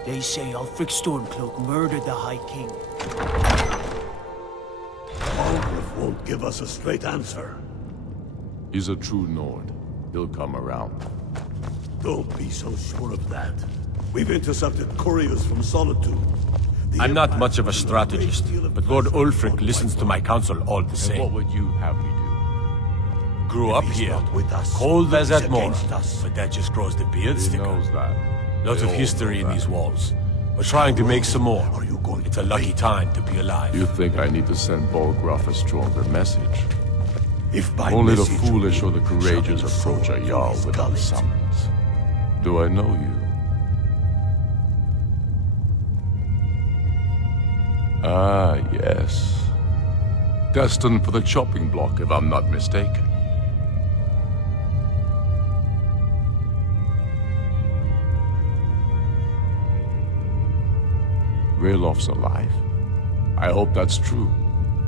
They say Ulfric Stormcloak murdered the High King. Ulfric won't give us a straight answer. He's a true Nord. He'll come around. Don't be so sure of that. We've intercepted couriers from Solitude. I'm not much of a strategist, but Lord Ulfric listens to my counsel all the same. What would you have me do? Grew up here, cold as at Mora, but that just grows the beard sticker. He knows that. Lot of history in these walls. We're trying to make some more. It's a lucky time to be alive. You think I need to send Bolgraf a stronger message? If by only the message foolish or the courageous approach a Jarl without summons. Do I know you? Ah, yes. Destined for the chopping block, if I'm not mistaken. Railof's alive. I hope that's true.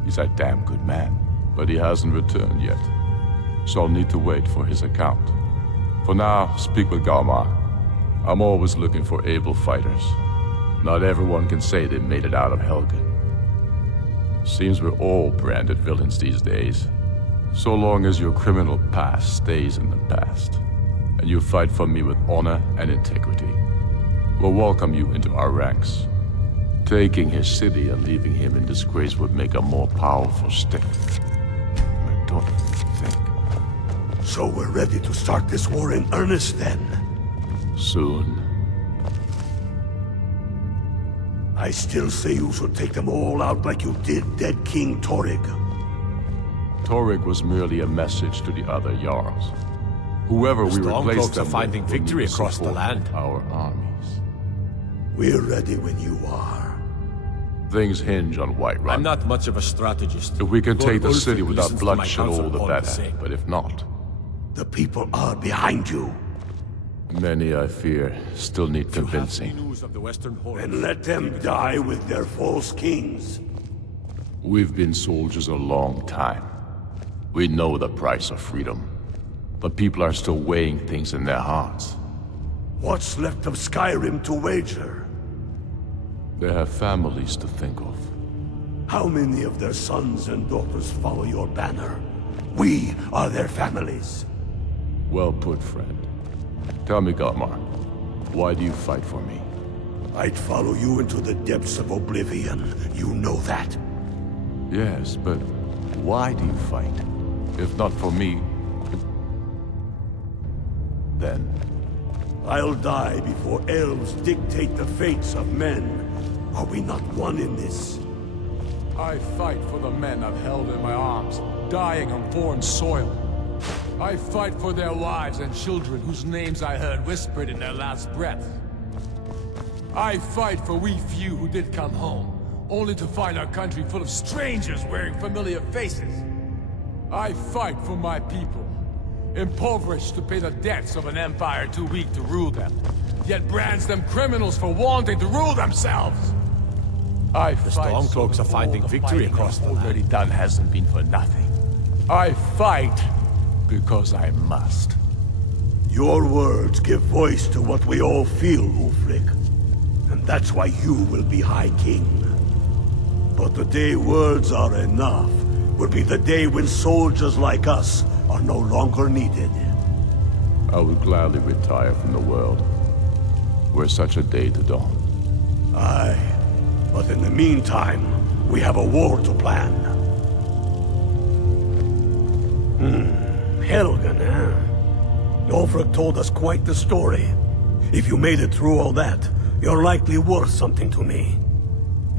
He's a damn good man, but he hasn't returned yet. So I'll need to wait for his account. For now, speak with Galmar. I'm always looking for able fighters. Not everyone can say they made it out of Helgen. Seems we're all branded villains these days. So long as your criminal past stays in the past, and you fight for me with honor and integrity, we'll welcome you into our ranks. Taking his city and leaving him in disgrace would make a more powerful state. I don't think. So we're ready to start this war in earnest then? Soon. I still say you should take them all out like you did dead King Torrig. Torrig was merely a message to the other Jarls. Whoever we replaced them are finding with victory will need across the support land. Our armies. We're ready when you are. Things hinge on Whiterun. I'm not much of a strategist. If we can Lord take the Ulfric city without listens to my bloodshed, counsel all the all better. But if not, the people are behind you. many, I fear, still need convincing. And let them die with their false kings. We've been soldiers a long time. We know the price of freedom. But people are still weighing things in their hearts. What's left of Skyrim to wager? They have families to think of. How many of their sons and daughters follow your banner? We are their families. Well put, friend. Tell me, Gotmar, why do you fight for me? I'd follow you into the depths of oblivion. You know that. Yes, but why do you fight? If not for me, then... I'll die before elves dictate the fates of men. Are we not one in this? I fight for the men I've held in my arms, dying on foreign soil. I fight for their wives and children whose names I heard whispered in their last breath. I fight for we few who did come home, only to find our country full of strangers wearing familiar faces. I fight for my people, impoverished to pay the debts of an empire too weak to rule them, yet brands them criminals for wanting to rule themselves. I The fight Stormcloaks so are that finding all the victory fighting across I've the already land. done hasn't been for nothing. I fight because I must. Your words give voice to what we all feel, Ulfric. And that's why you will be High King. But the day words are enough will be the day when soldiers like us are no longer needed. I would gladly retire from the world, were such a day to dawn. Aye, but in the meantime, we have a war to plan. Helgen, eh? Ulfric told us quite the story. If you made it through all that, you're likely worth something to me.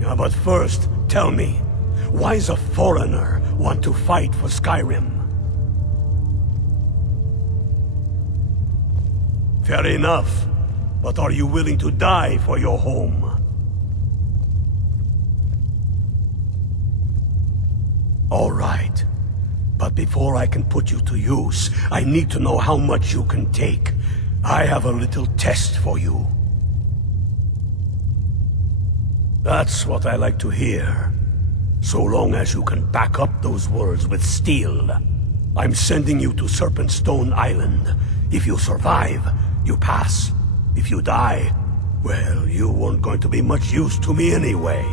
Yeah, but first, tell me, why does a foreigner want to fight for Skyrim? Fair enough, but are you willing to die for your home? All right. But before I can put you to use, I need to know how much you can take. I have a little test for you. That's what I like to hear. So long as you can back up those words with steel. I'm sending you to Serpentstone Island. If you survive, you pass. If you die, well, you weren't going to be much use to me anyway.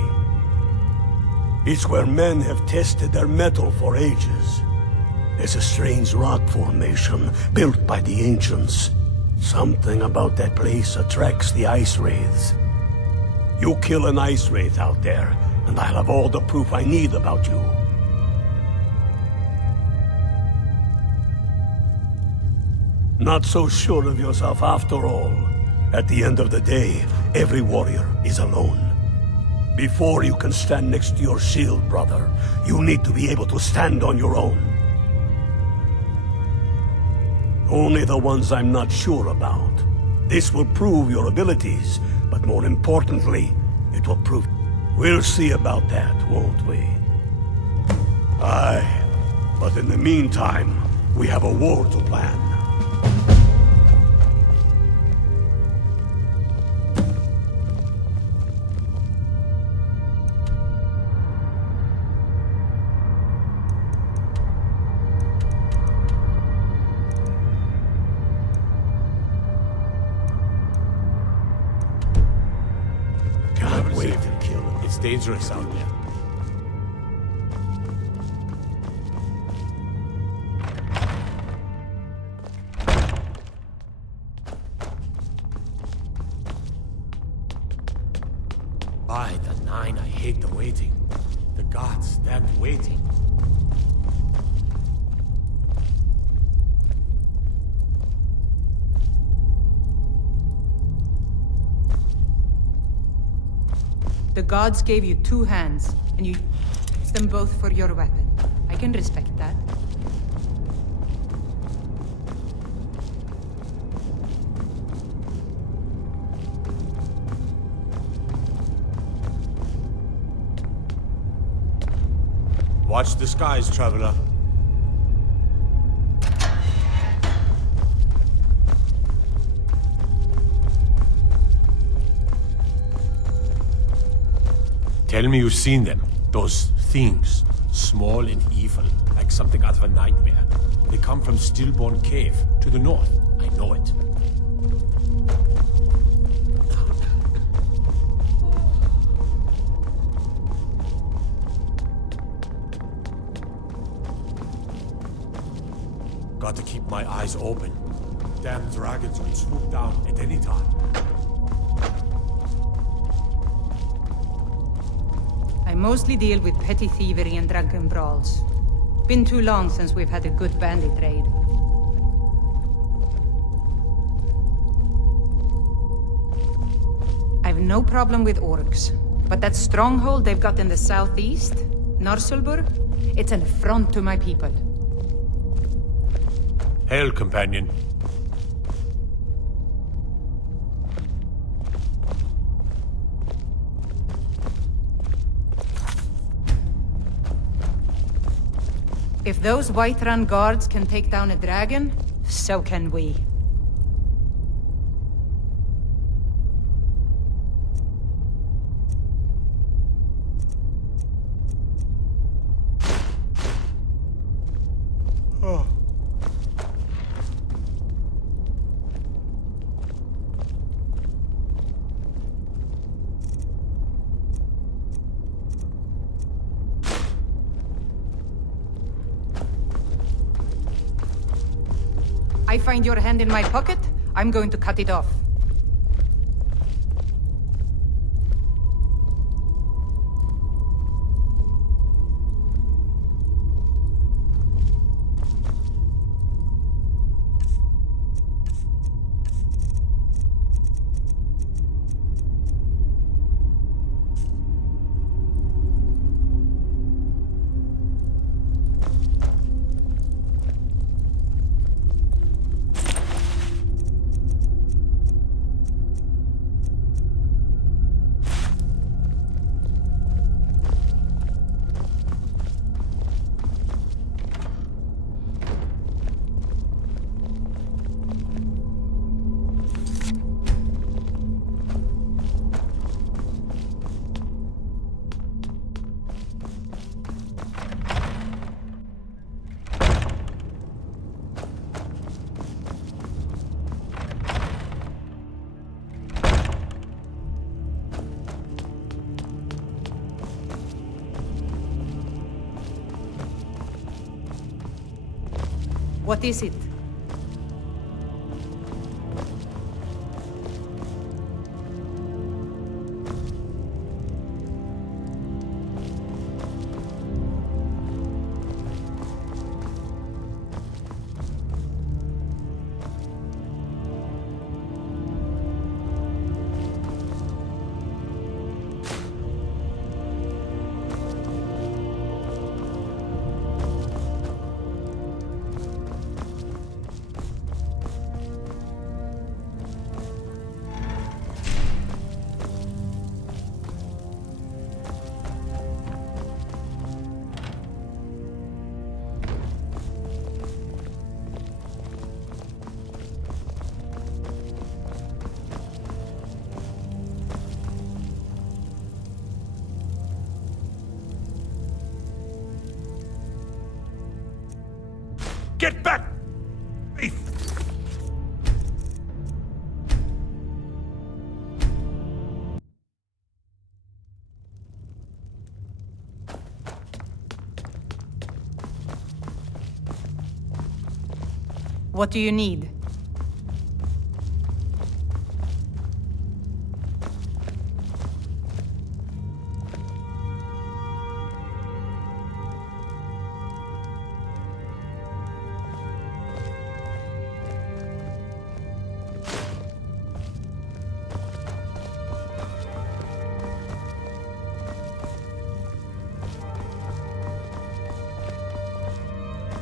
It's where men have tested their metal for ages. There's a strange rock formation built by the ancients. Something about that place attracts the ice wraiths. You kill an ice wraith out there, and I'll have all the proof I need about you. Not so sure of yourself after all. At the end of the day, every warrior is alone. Before you can stand next to your shield, brother, you need to be able to stand on your own. Only the ones I'm not sure about. This will prove your abilities, but more importantly, it will prove... We'll see about that, won't we? Aye, but in the meantime, we have a war to plan. dangerous out there. By the nine, I hate the waiting. The gods damned waiting. The gods gave you 2 hands, and you used them both for your weapon. I can respect that. Watch the skies, traveler. Tell me you've seen them. Those things. Small and evil, like something out of a nightmare. They come from Stillborn Cave, to the north. I know it. Got to keep my eyes open. Damn dragons could swoop down at any time. I mostly deal with petty thievery and drunken brawls. Been too long since we've had a good bandit raid. I've no problem with orcs, but that stronghold they've got in the southeast, Narsulbur, it's an affront to my people. Hail, companion. If those Whiterun guards can take down a dragon, so can we. Oh. I find your hand in my pocket, I'm going to cut it off. What is it? Get back! Thief! What do you need?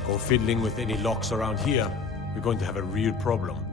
Go fiddling with any locks around here, we're going to have a real problem.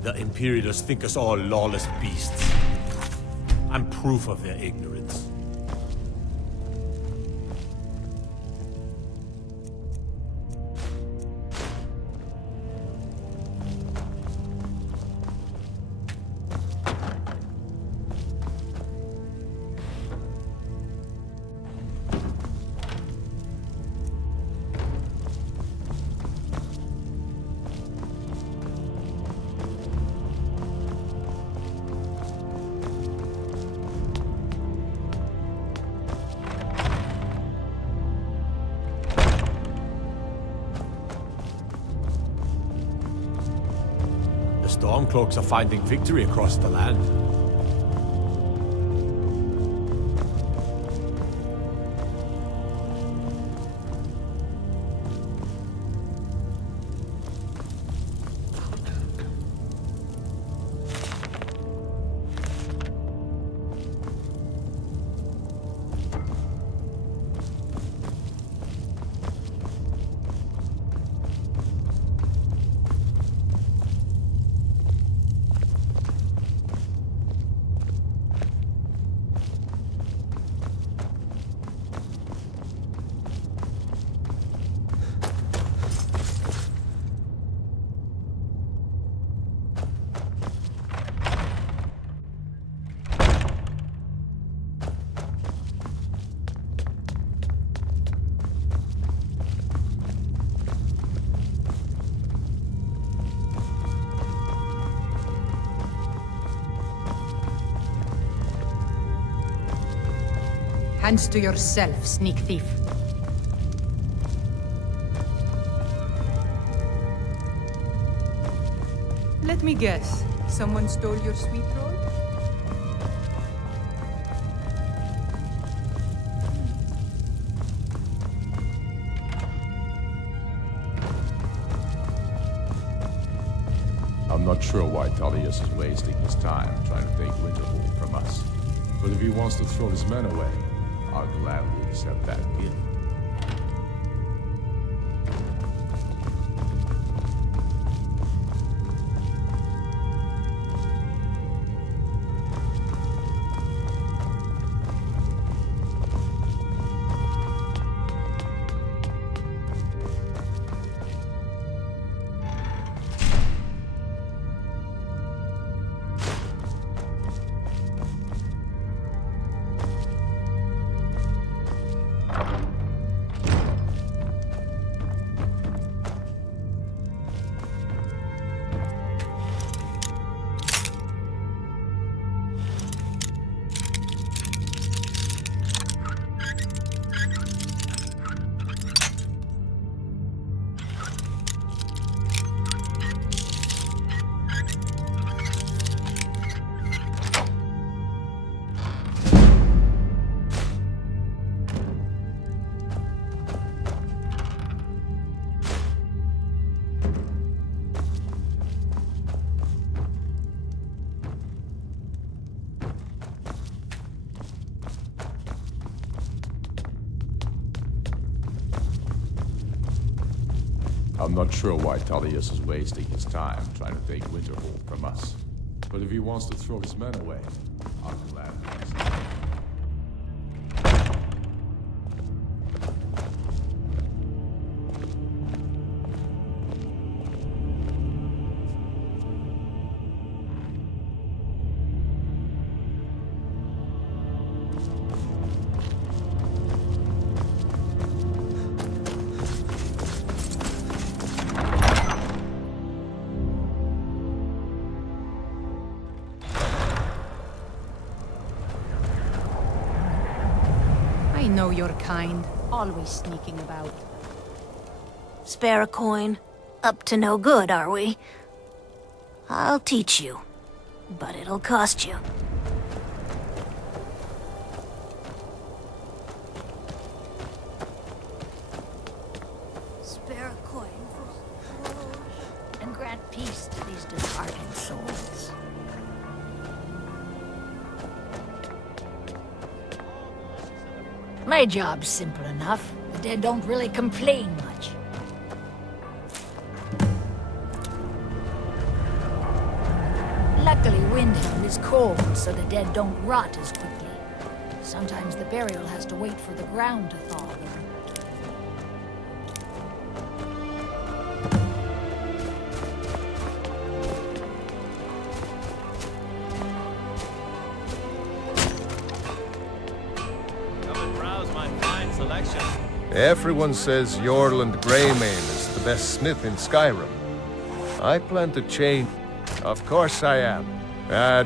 The Imperialists think us all lawless beasts. I'm proof of their ignorance. The Stormcloaks are finding victory across the land. Hands to yourself, sneak thief. me guess. Someone stole your sweet roll? I'm not sure why Tullius is wasting his time trying to take Winterhold from us. But if he wants to throw his men away, I'll gladly accept that gift. I'm not sure why Tullius is wasting his time trying to take Winterhold from us. But if he wants to throw his men away, I'll gladly accept. I know your kind. Always sneaking about. Spare a coin? Up to no good, are we? I'll teach you. But it'll cost you. Spare a coin for and grant peace to these departed souls. My job's simple enough. The dead don't really complain much. Luckily, Windhelm is cold, so the dead don't rot as quickly. Sometimes the burial has to wait for the ground to thaw. Everyone says Jorland Greymane is the best smith in Skyrim. I plan to change. Of course I am.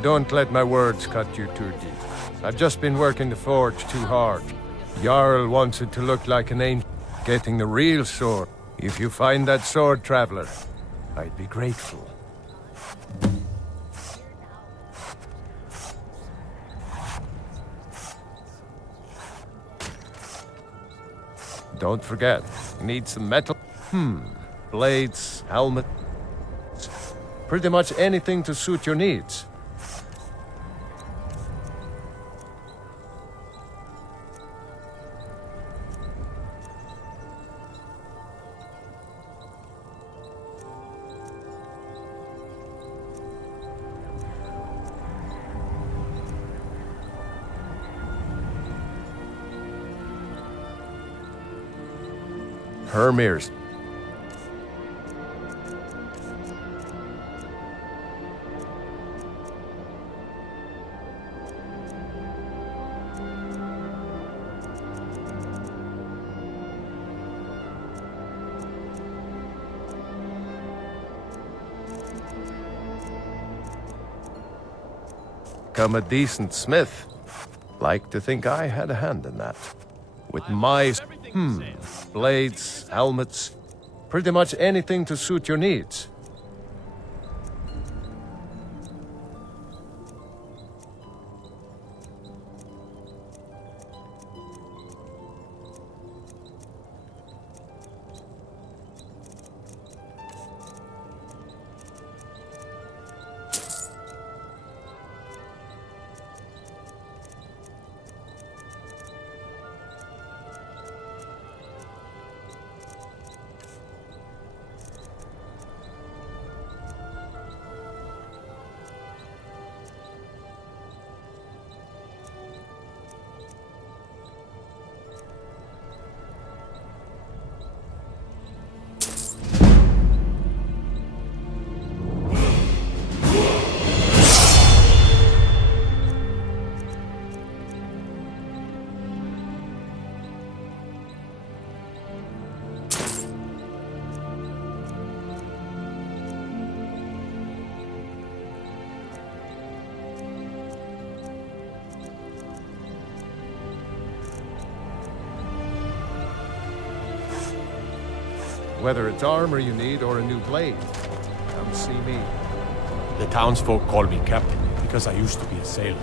Don't let my words cut you too deep. I've just been working the forge too hard. Jarl wants it to look like an angel getting the real sword. If you find that sword, traveler, I'd be grateful. Don't forget, you need some metal. Blades, helmet. Pretty much anything to suit your needs. Hermirs. Become a decent smith. Like to think I had a hand in that. With my, blades, helmets, pretty much anything to suit your needs. Whether it's armor you need or a new blade, come see me. The townsfolk call me captain because I used to be a sailor.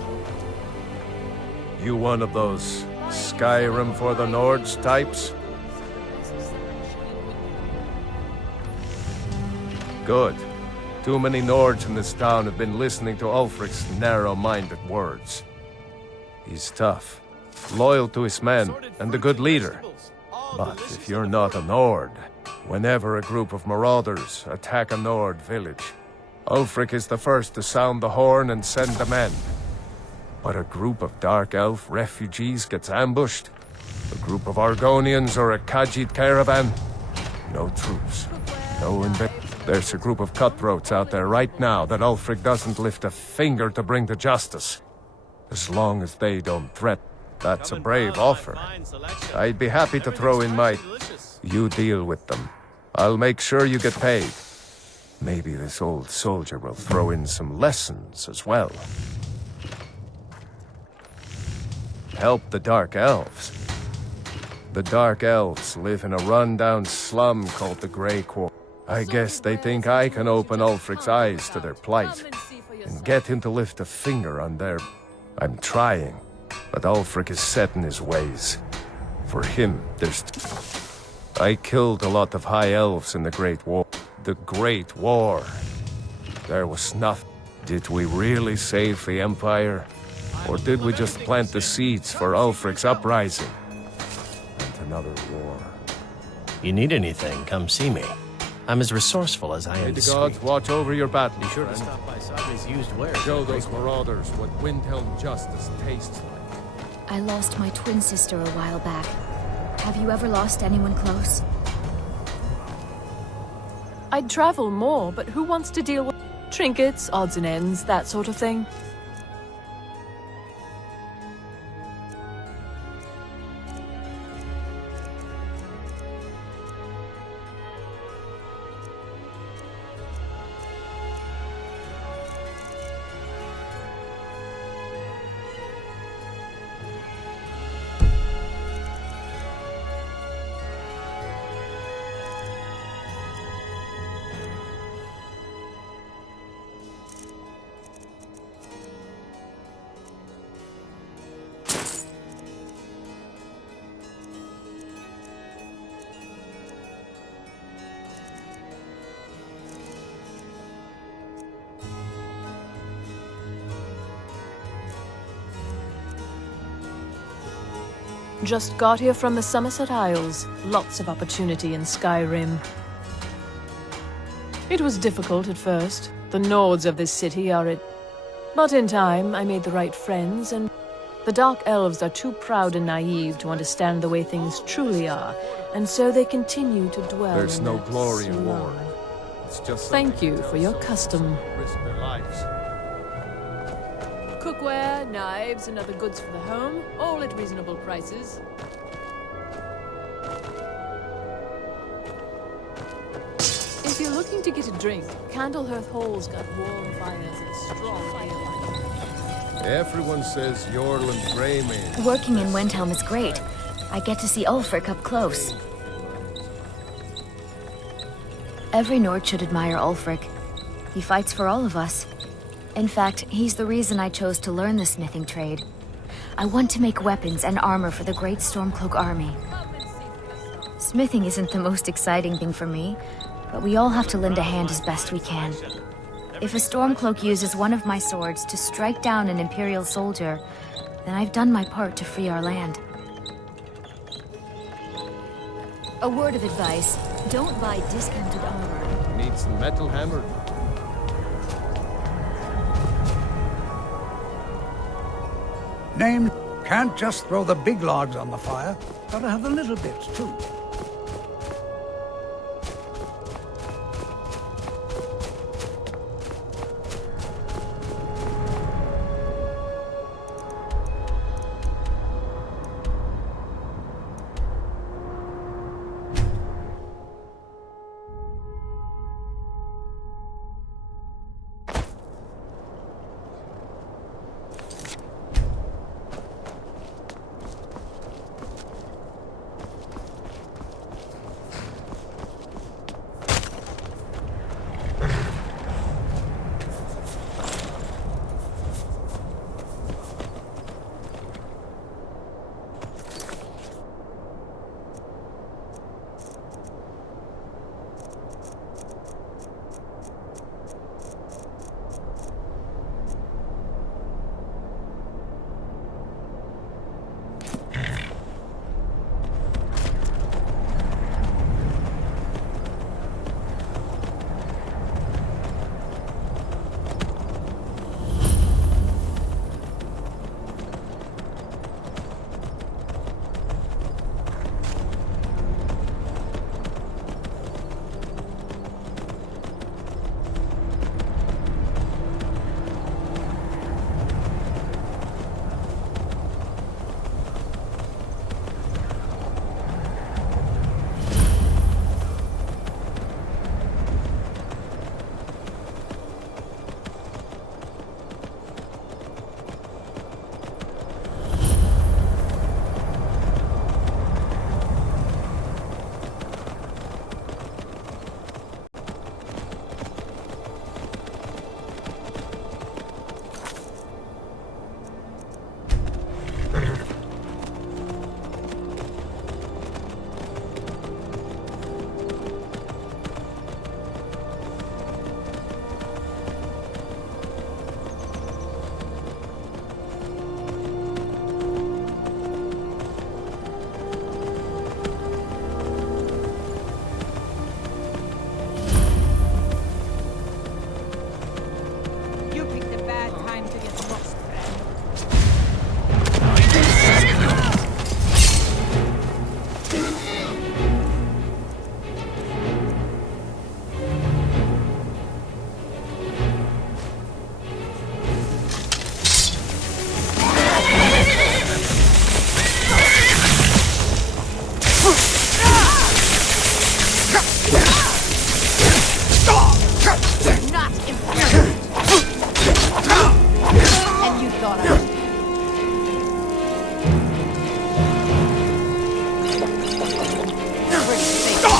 You one of those Skyrim for the Nords types? Good. Too many Nords in this town have been listening to Ulfric's narrow-minded words. He's tough, loyal to his men, and a good leader. But if you're not a Nord, whenever a group of marauders attack a Nord village, Ulfric is the first to sound the horn and send the men. But a group of Dark Elf refugees gets ambushed, a group of Argonians or a Khajiit caravan, no troops, no invasion. There's a group of cutthroats out there right now that Ulfric doesn't lift a finger to bring to justice. As long as they don't threaten, that's a brave offer. I'd be happy to throw in my... You deal with them. I'll make sure you get paid. Maybe this old soldier will throw in some lessons as well. Help the Dark Elves. The Dark Elves live in a run-down slum called the Grey Quarter. I guess they think I can open Ulfric's eyes to their plight and get him to lift a finger on their... I'm trying, but Ulfric is set in his ways. For him, there's... I killed a lot of High Elves in the Great War. The Great War. There was nothing. Did we really save the Empire? Or did we just plant the seeds for Ulfric's uprising? And another war. You need anything, come see me. I'm as resourceful as I am May the sweet. gods watch over your battle. Be sure to stop by Sadri's used wares. Show those marauders what Windhelm justice tastes like. I lost my twin sister a while back. Have you ever lost anyone close? I'd travel more, but who wants to deal with trinkets, odds and ends, that sort of thing? Just got here from the Somerset Isles. Lots of opportunity in Skyrim. It was difficult at first. The Nords of this city are it. But in time, I made the right friends, and the Dark Elves are too proud and naive to understand the way things truly are, and so they continue to dwell There's in no that glory in slum. war. It's just Thank you for your custom. risk their lives. Cookware, knives, and other goods for the home, all at reasonable prices. If you're looking to get a drink, Candlehearth Hall's got warm fires and strong ale. Everyone says Yorland Greymane. Working in Windhelm is great. I get to see Ulfric up close. Every Nord should admire Ulfric. He fights for all of us. In fact, he's the reason I chose to learn the smithing trade. I want to make weapons and armor for the Great Stormcloak army. Smithing isn't the most exciting thing for me, but we all have to lend a hand as best we can. If a Stormcloak uses one of my swords to strike down an Imperial soldier, then I've done my part to free our land. A word of advice, don't buy discounted armor. Need some metal hammer. Names can't just throw the big logs on the fire. Gotta have the little bits, too. You picked a bad time to get lost, friend. Not important. And you thought I was... Pretty safe.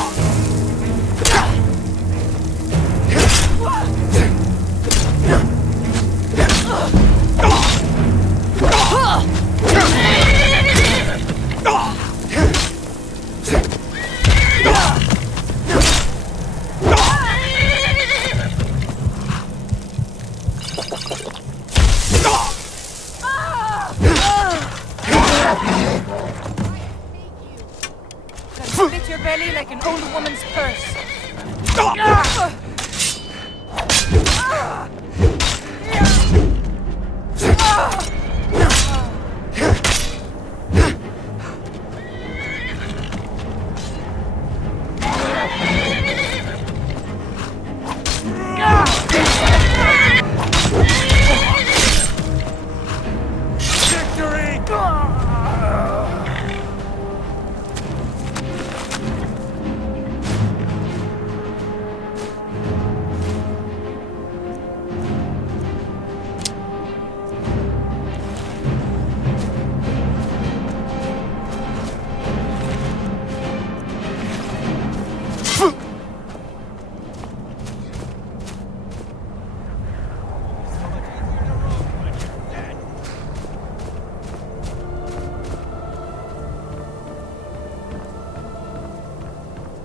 Gonna split your belly like an old woman's purse.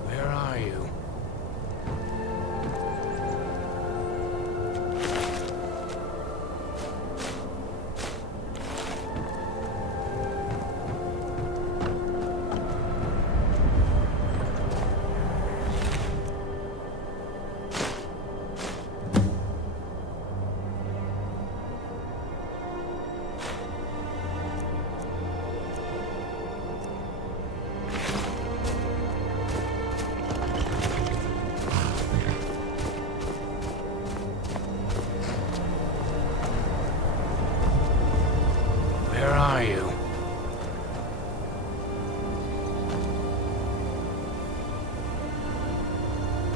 Where are you? Where are you?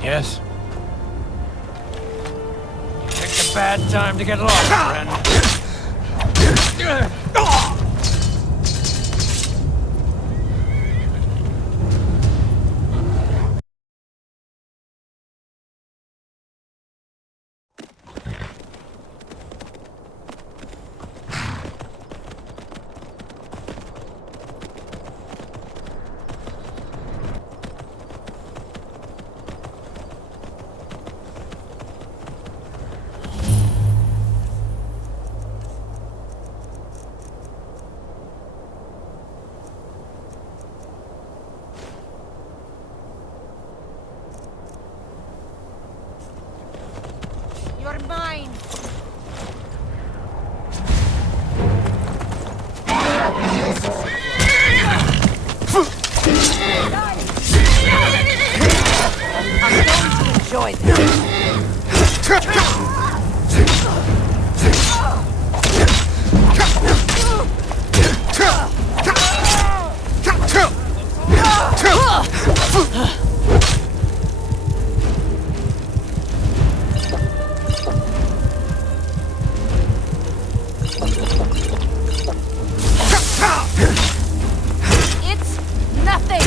Yes? You picked a bad time to get lost, friend. You're mine. I'm going to enjoy this. It's nothing.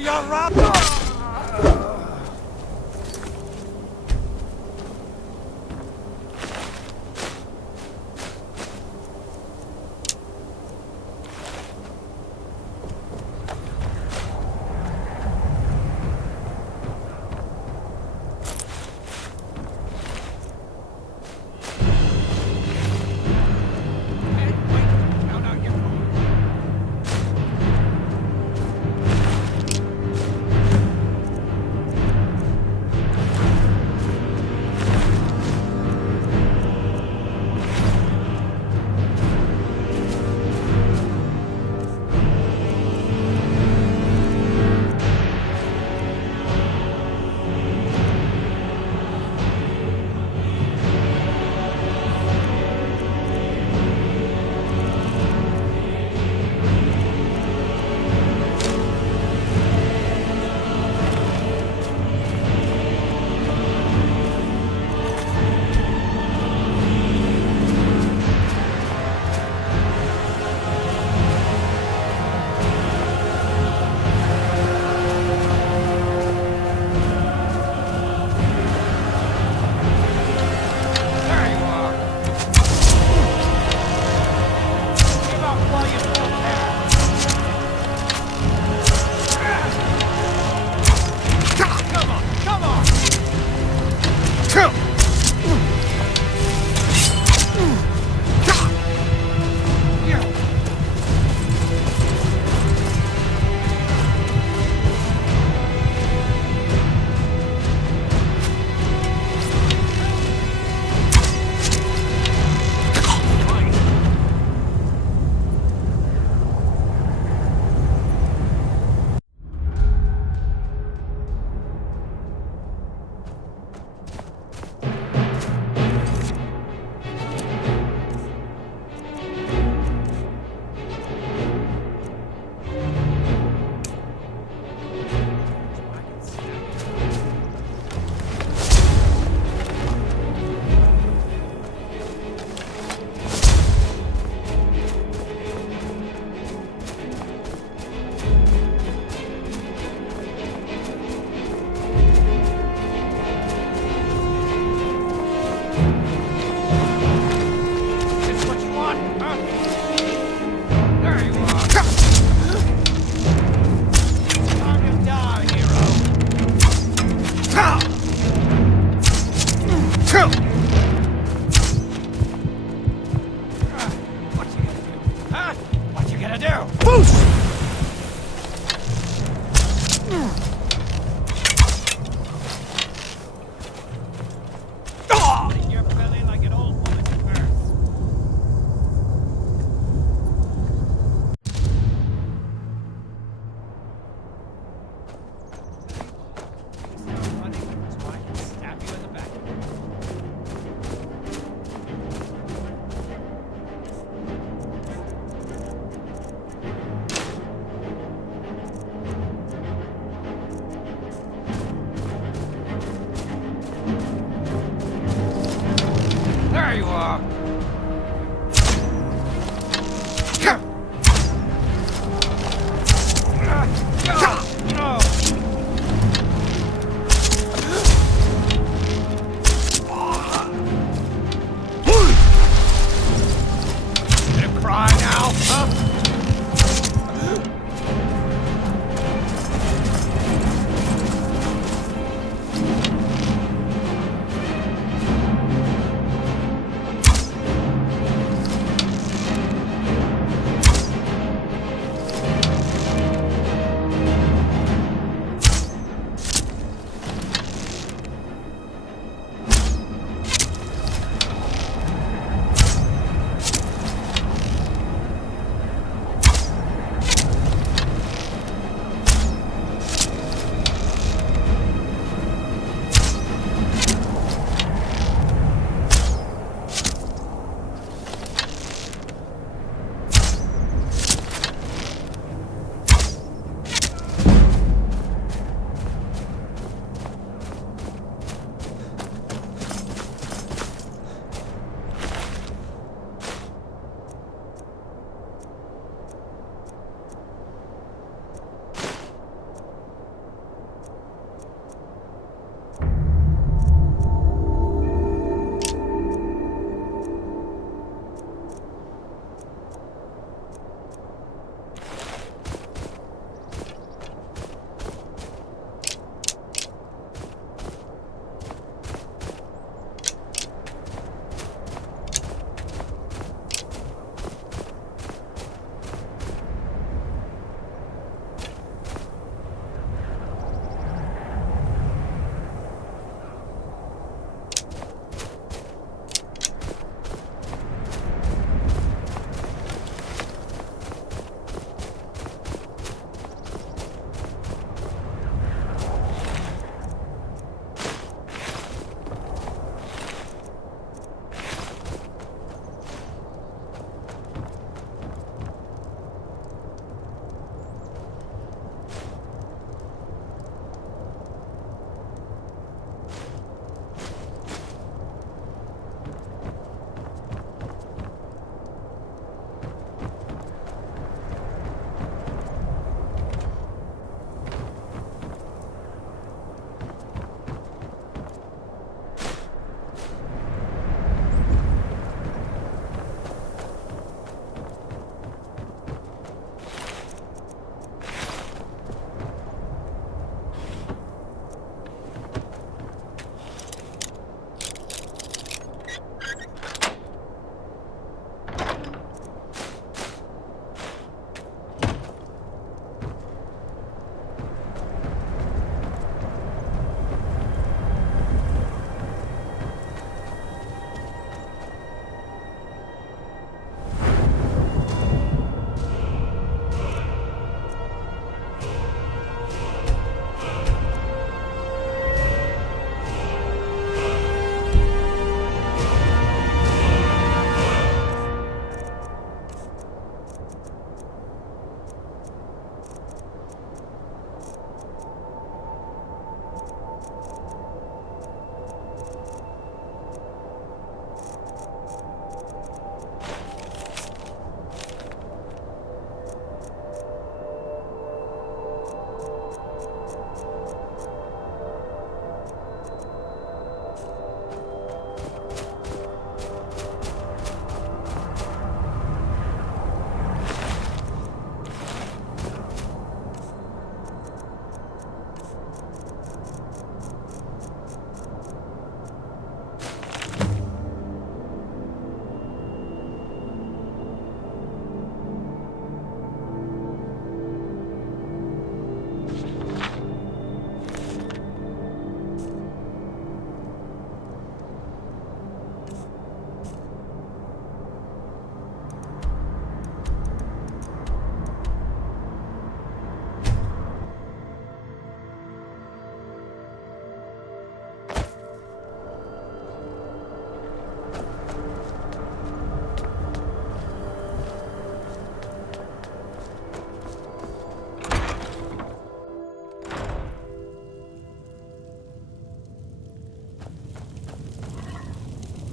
We are robbed.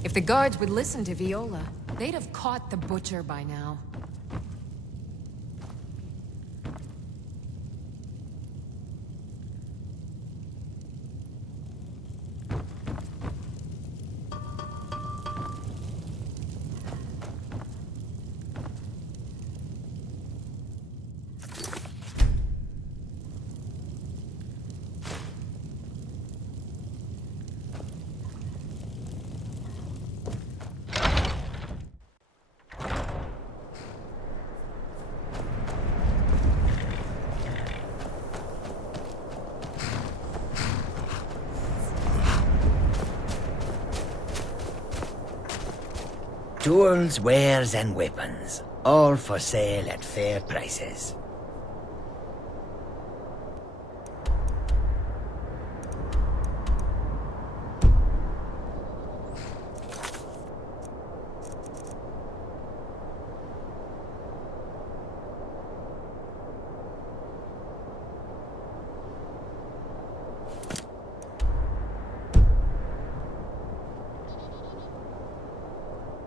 If the guards would listen to Viola, they'd have caught the butcher by now. Tools, wares, and weapons, all for sale at fair prices.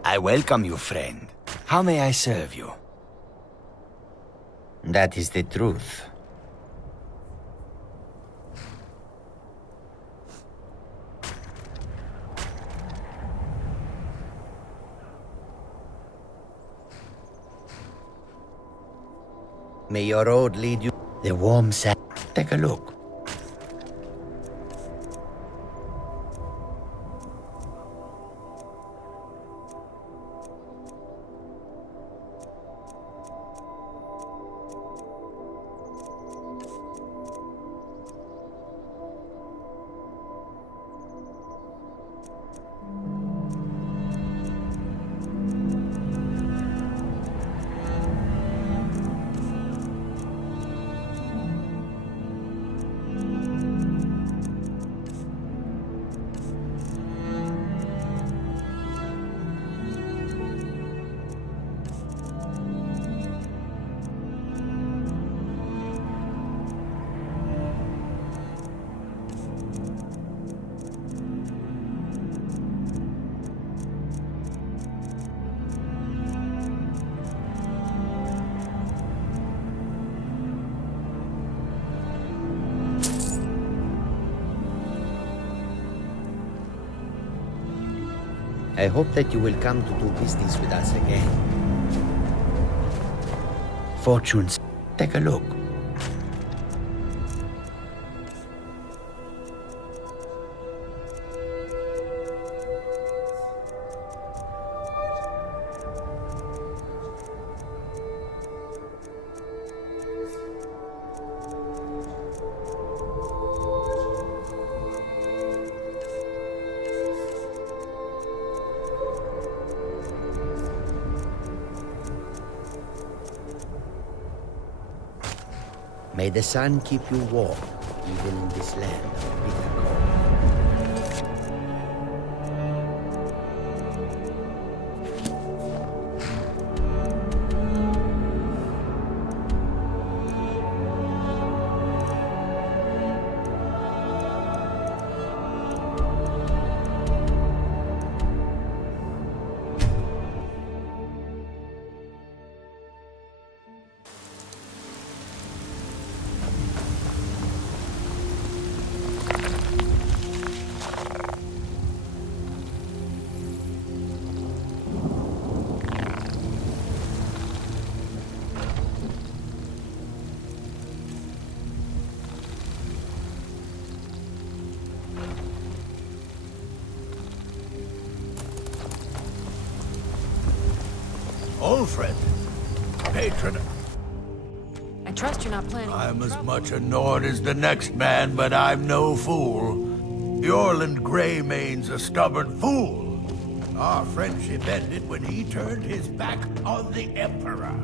I welcome you, friend. How may I serve you? That is the truth. May your road lead you the warm sand. Take a look. I hope that you will come to do business with us again. Fortunes, take a look. May the sun keep you warm, even in this land of bitter cold. Old friend. Patron. I trust you're not planning. I'm as much a Nord as the next man, but I'm no fool. The Orland Greymane's a stubborn fool. Our friendship ended when he turned his back on the Emperor.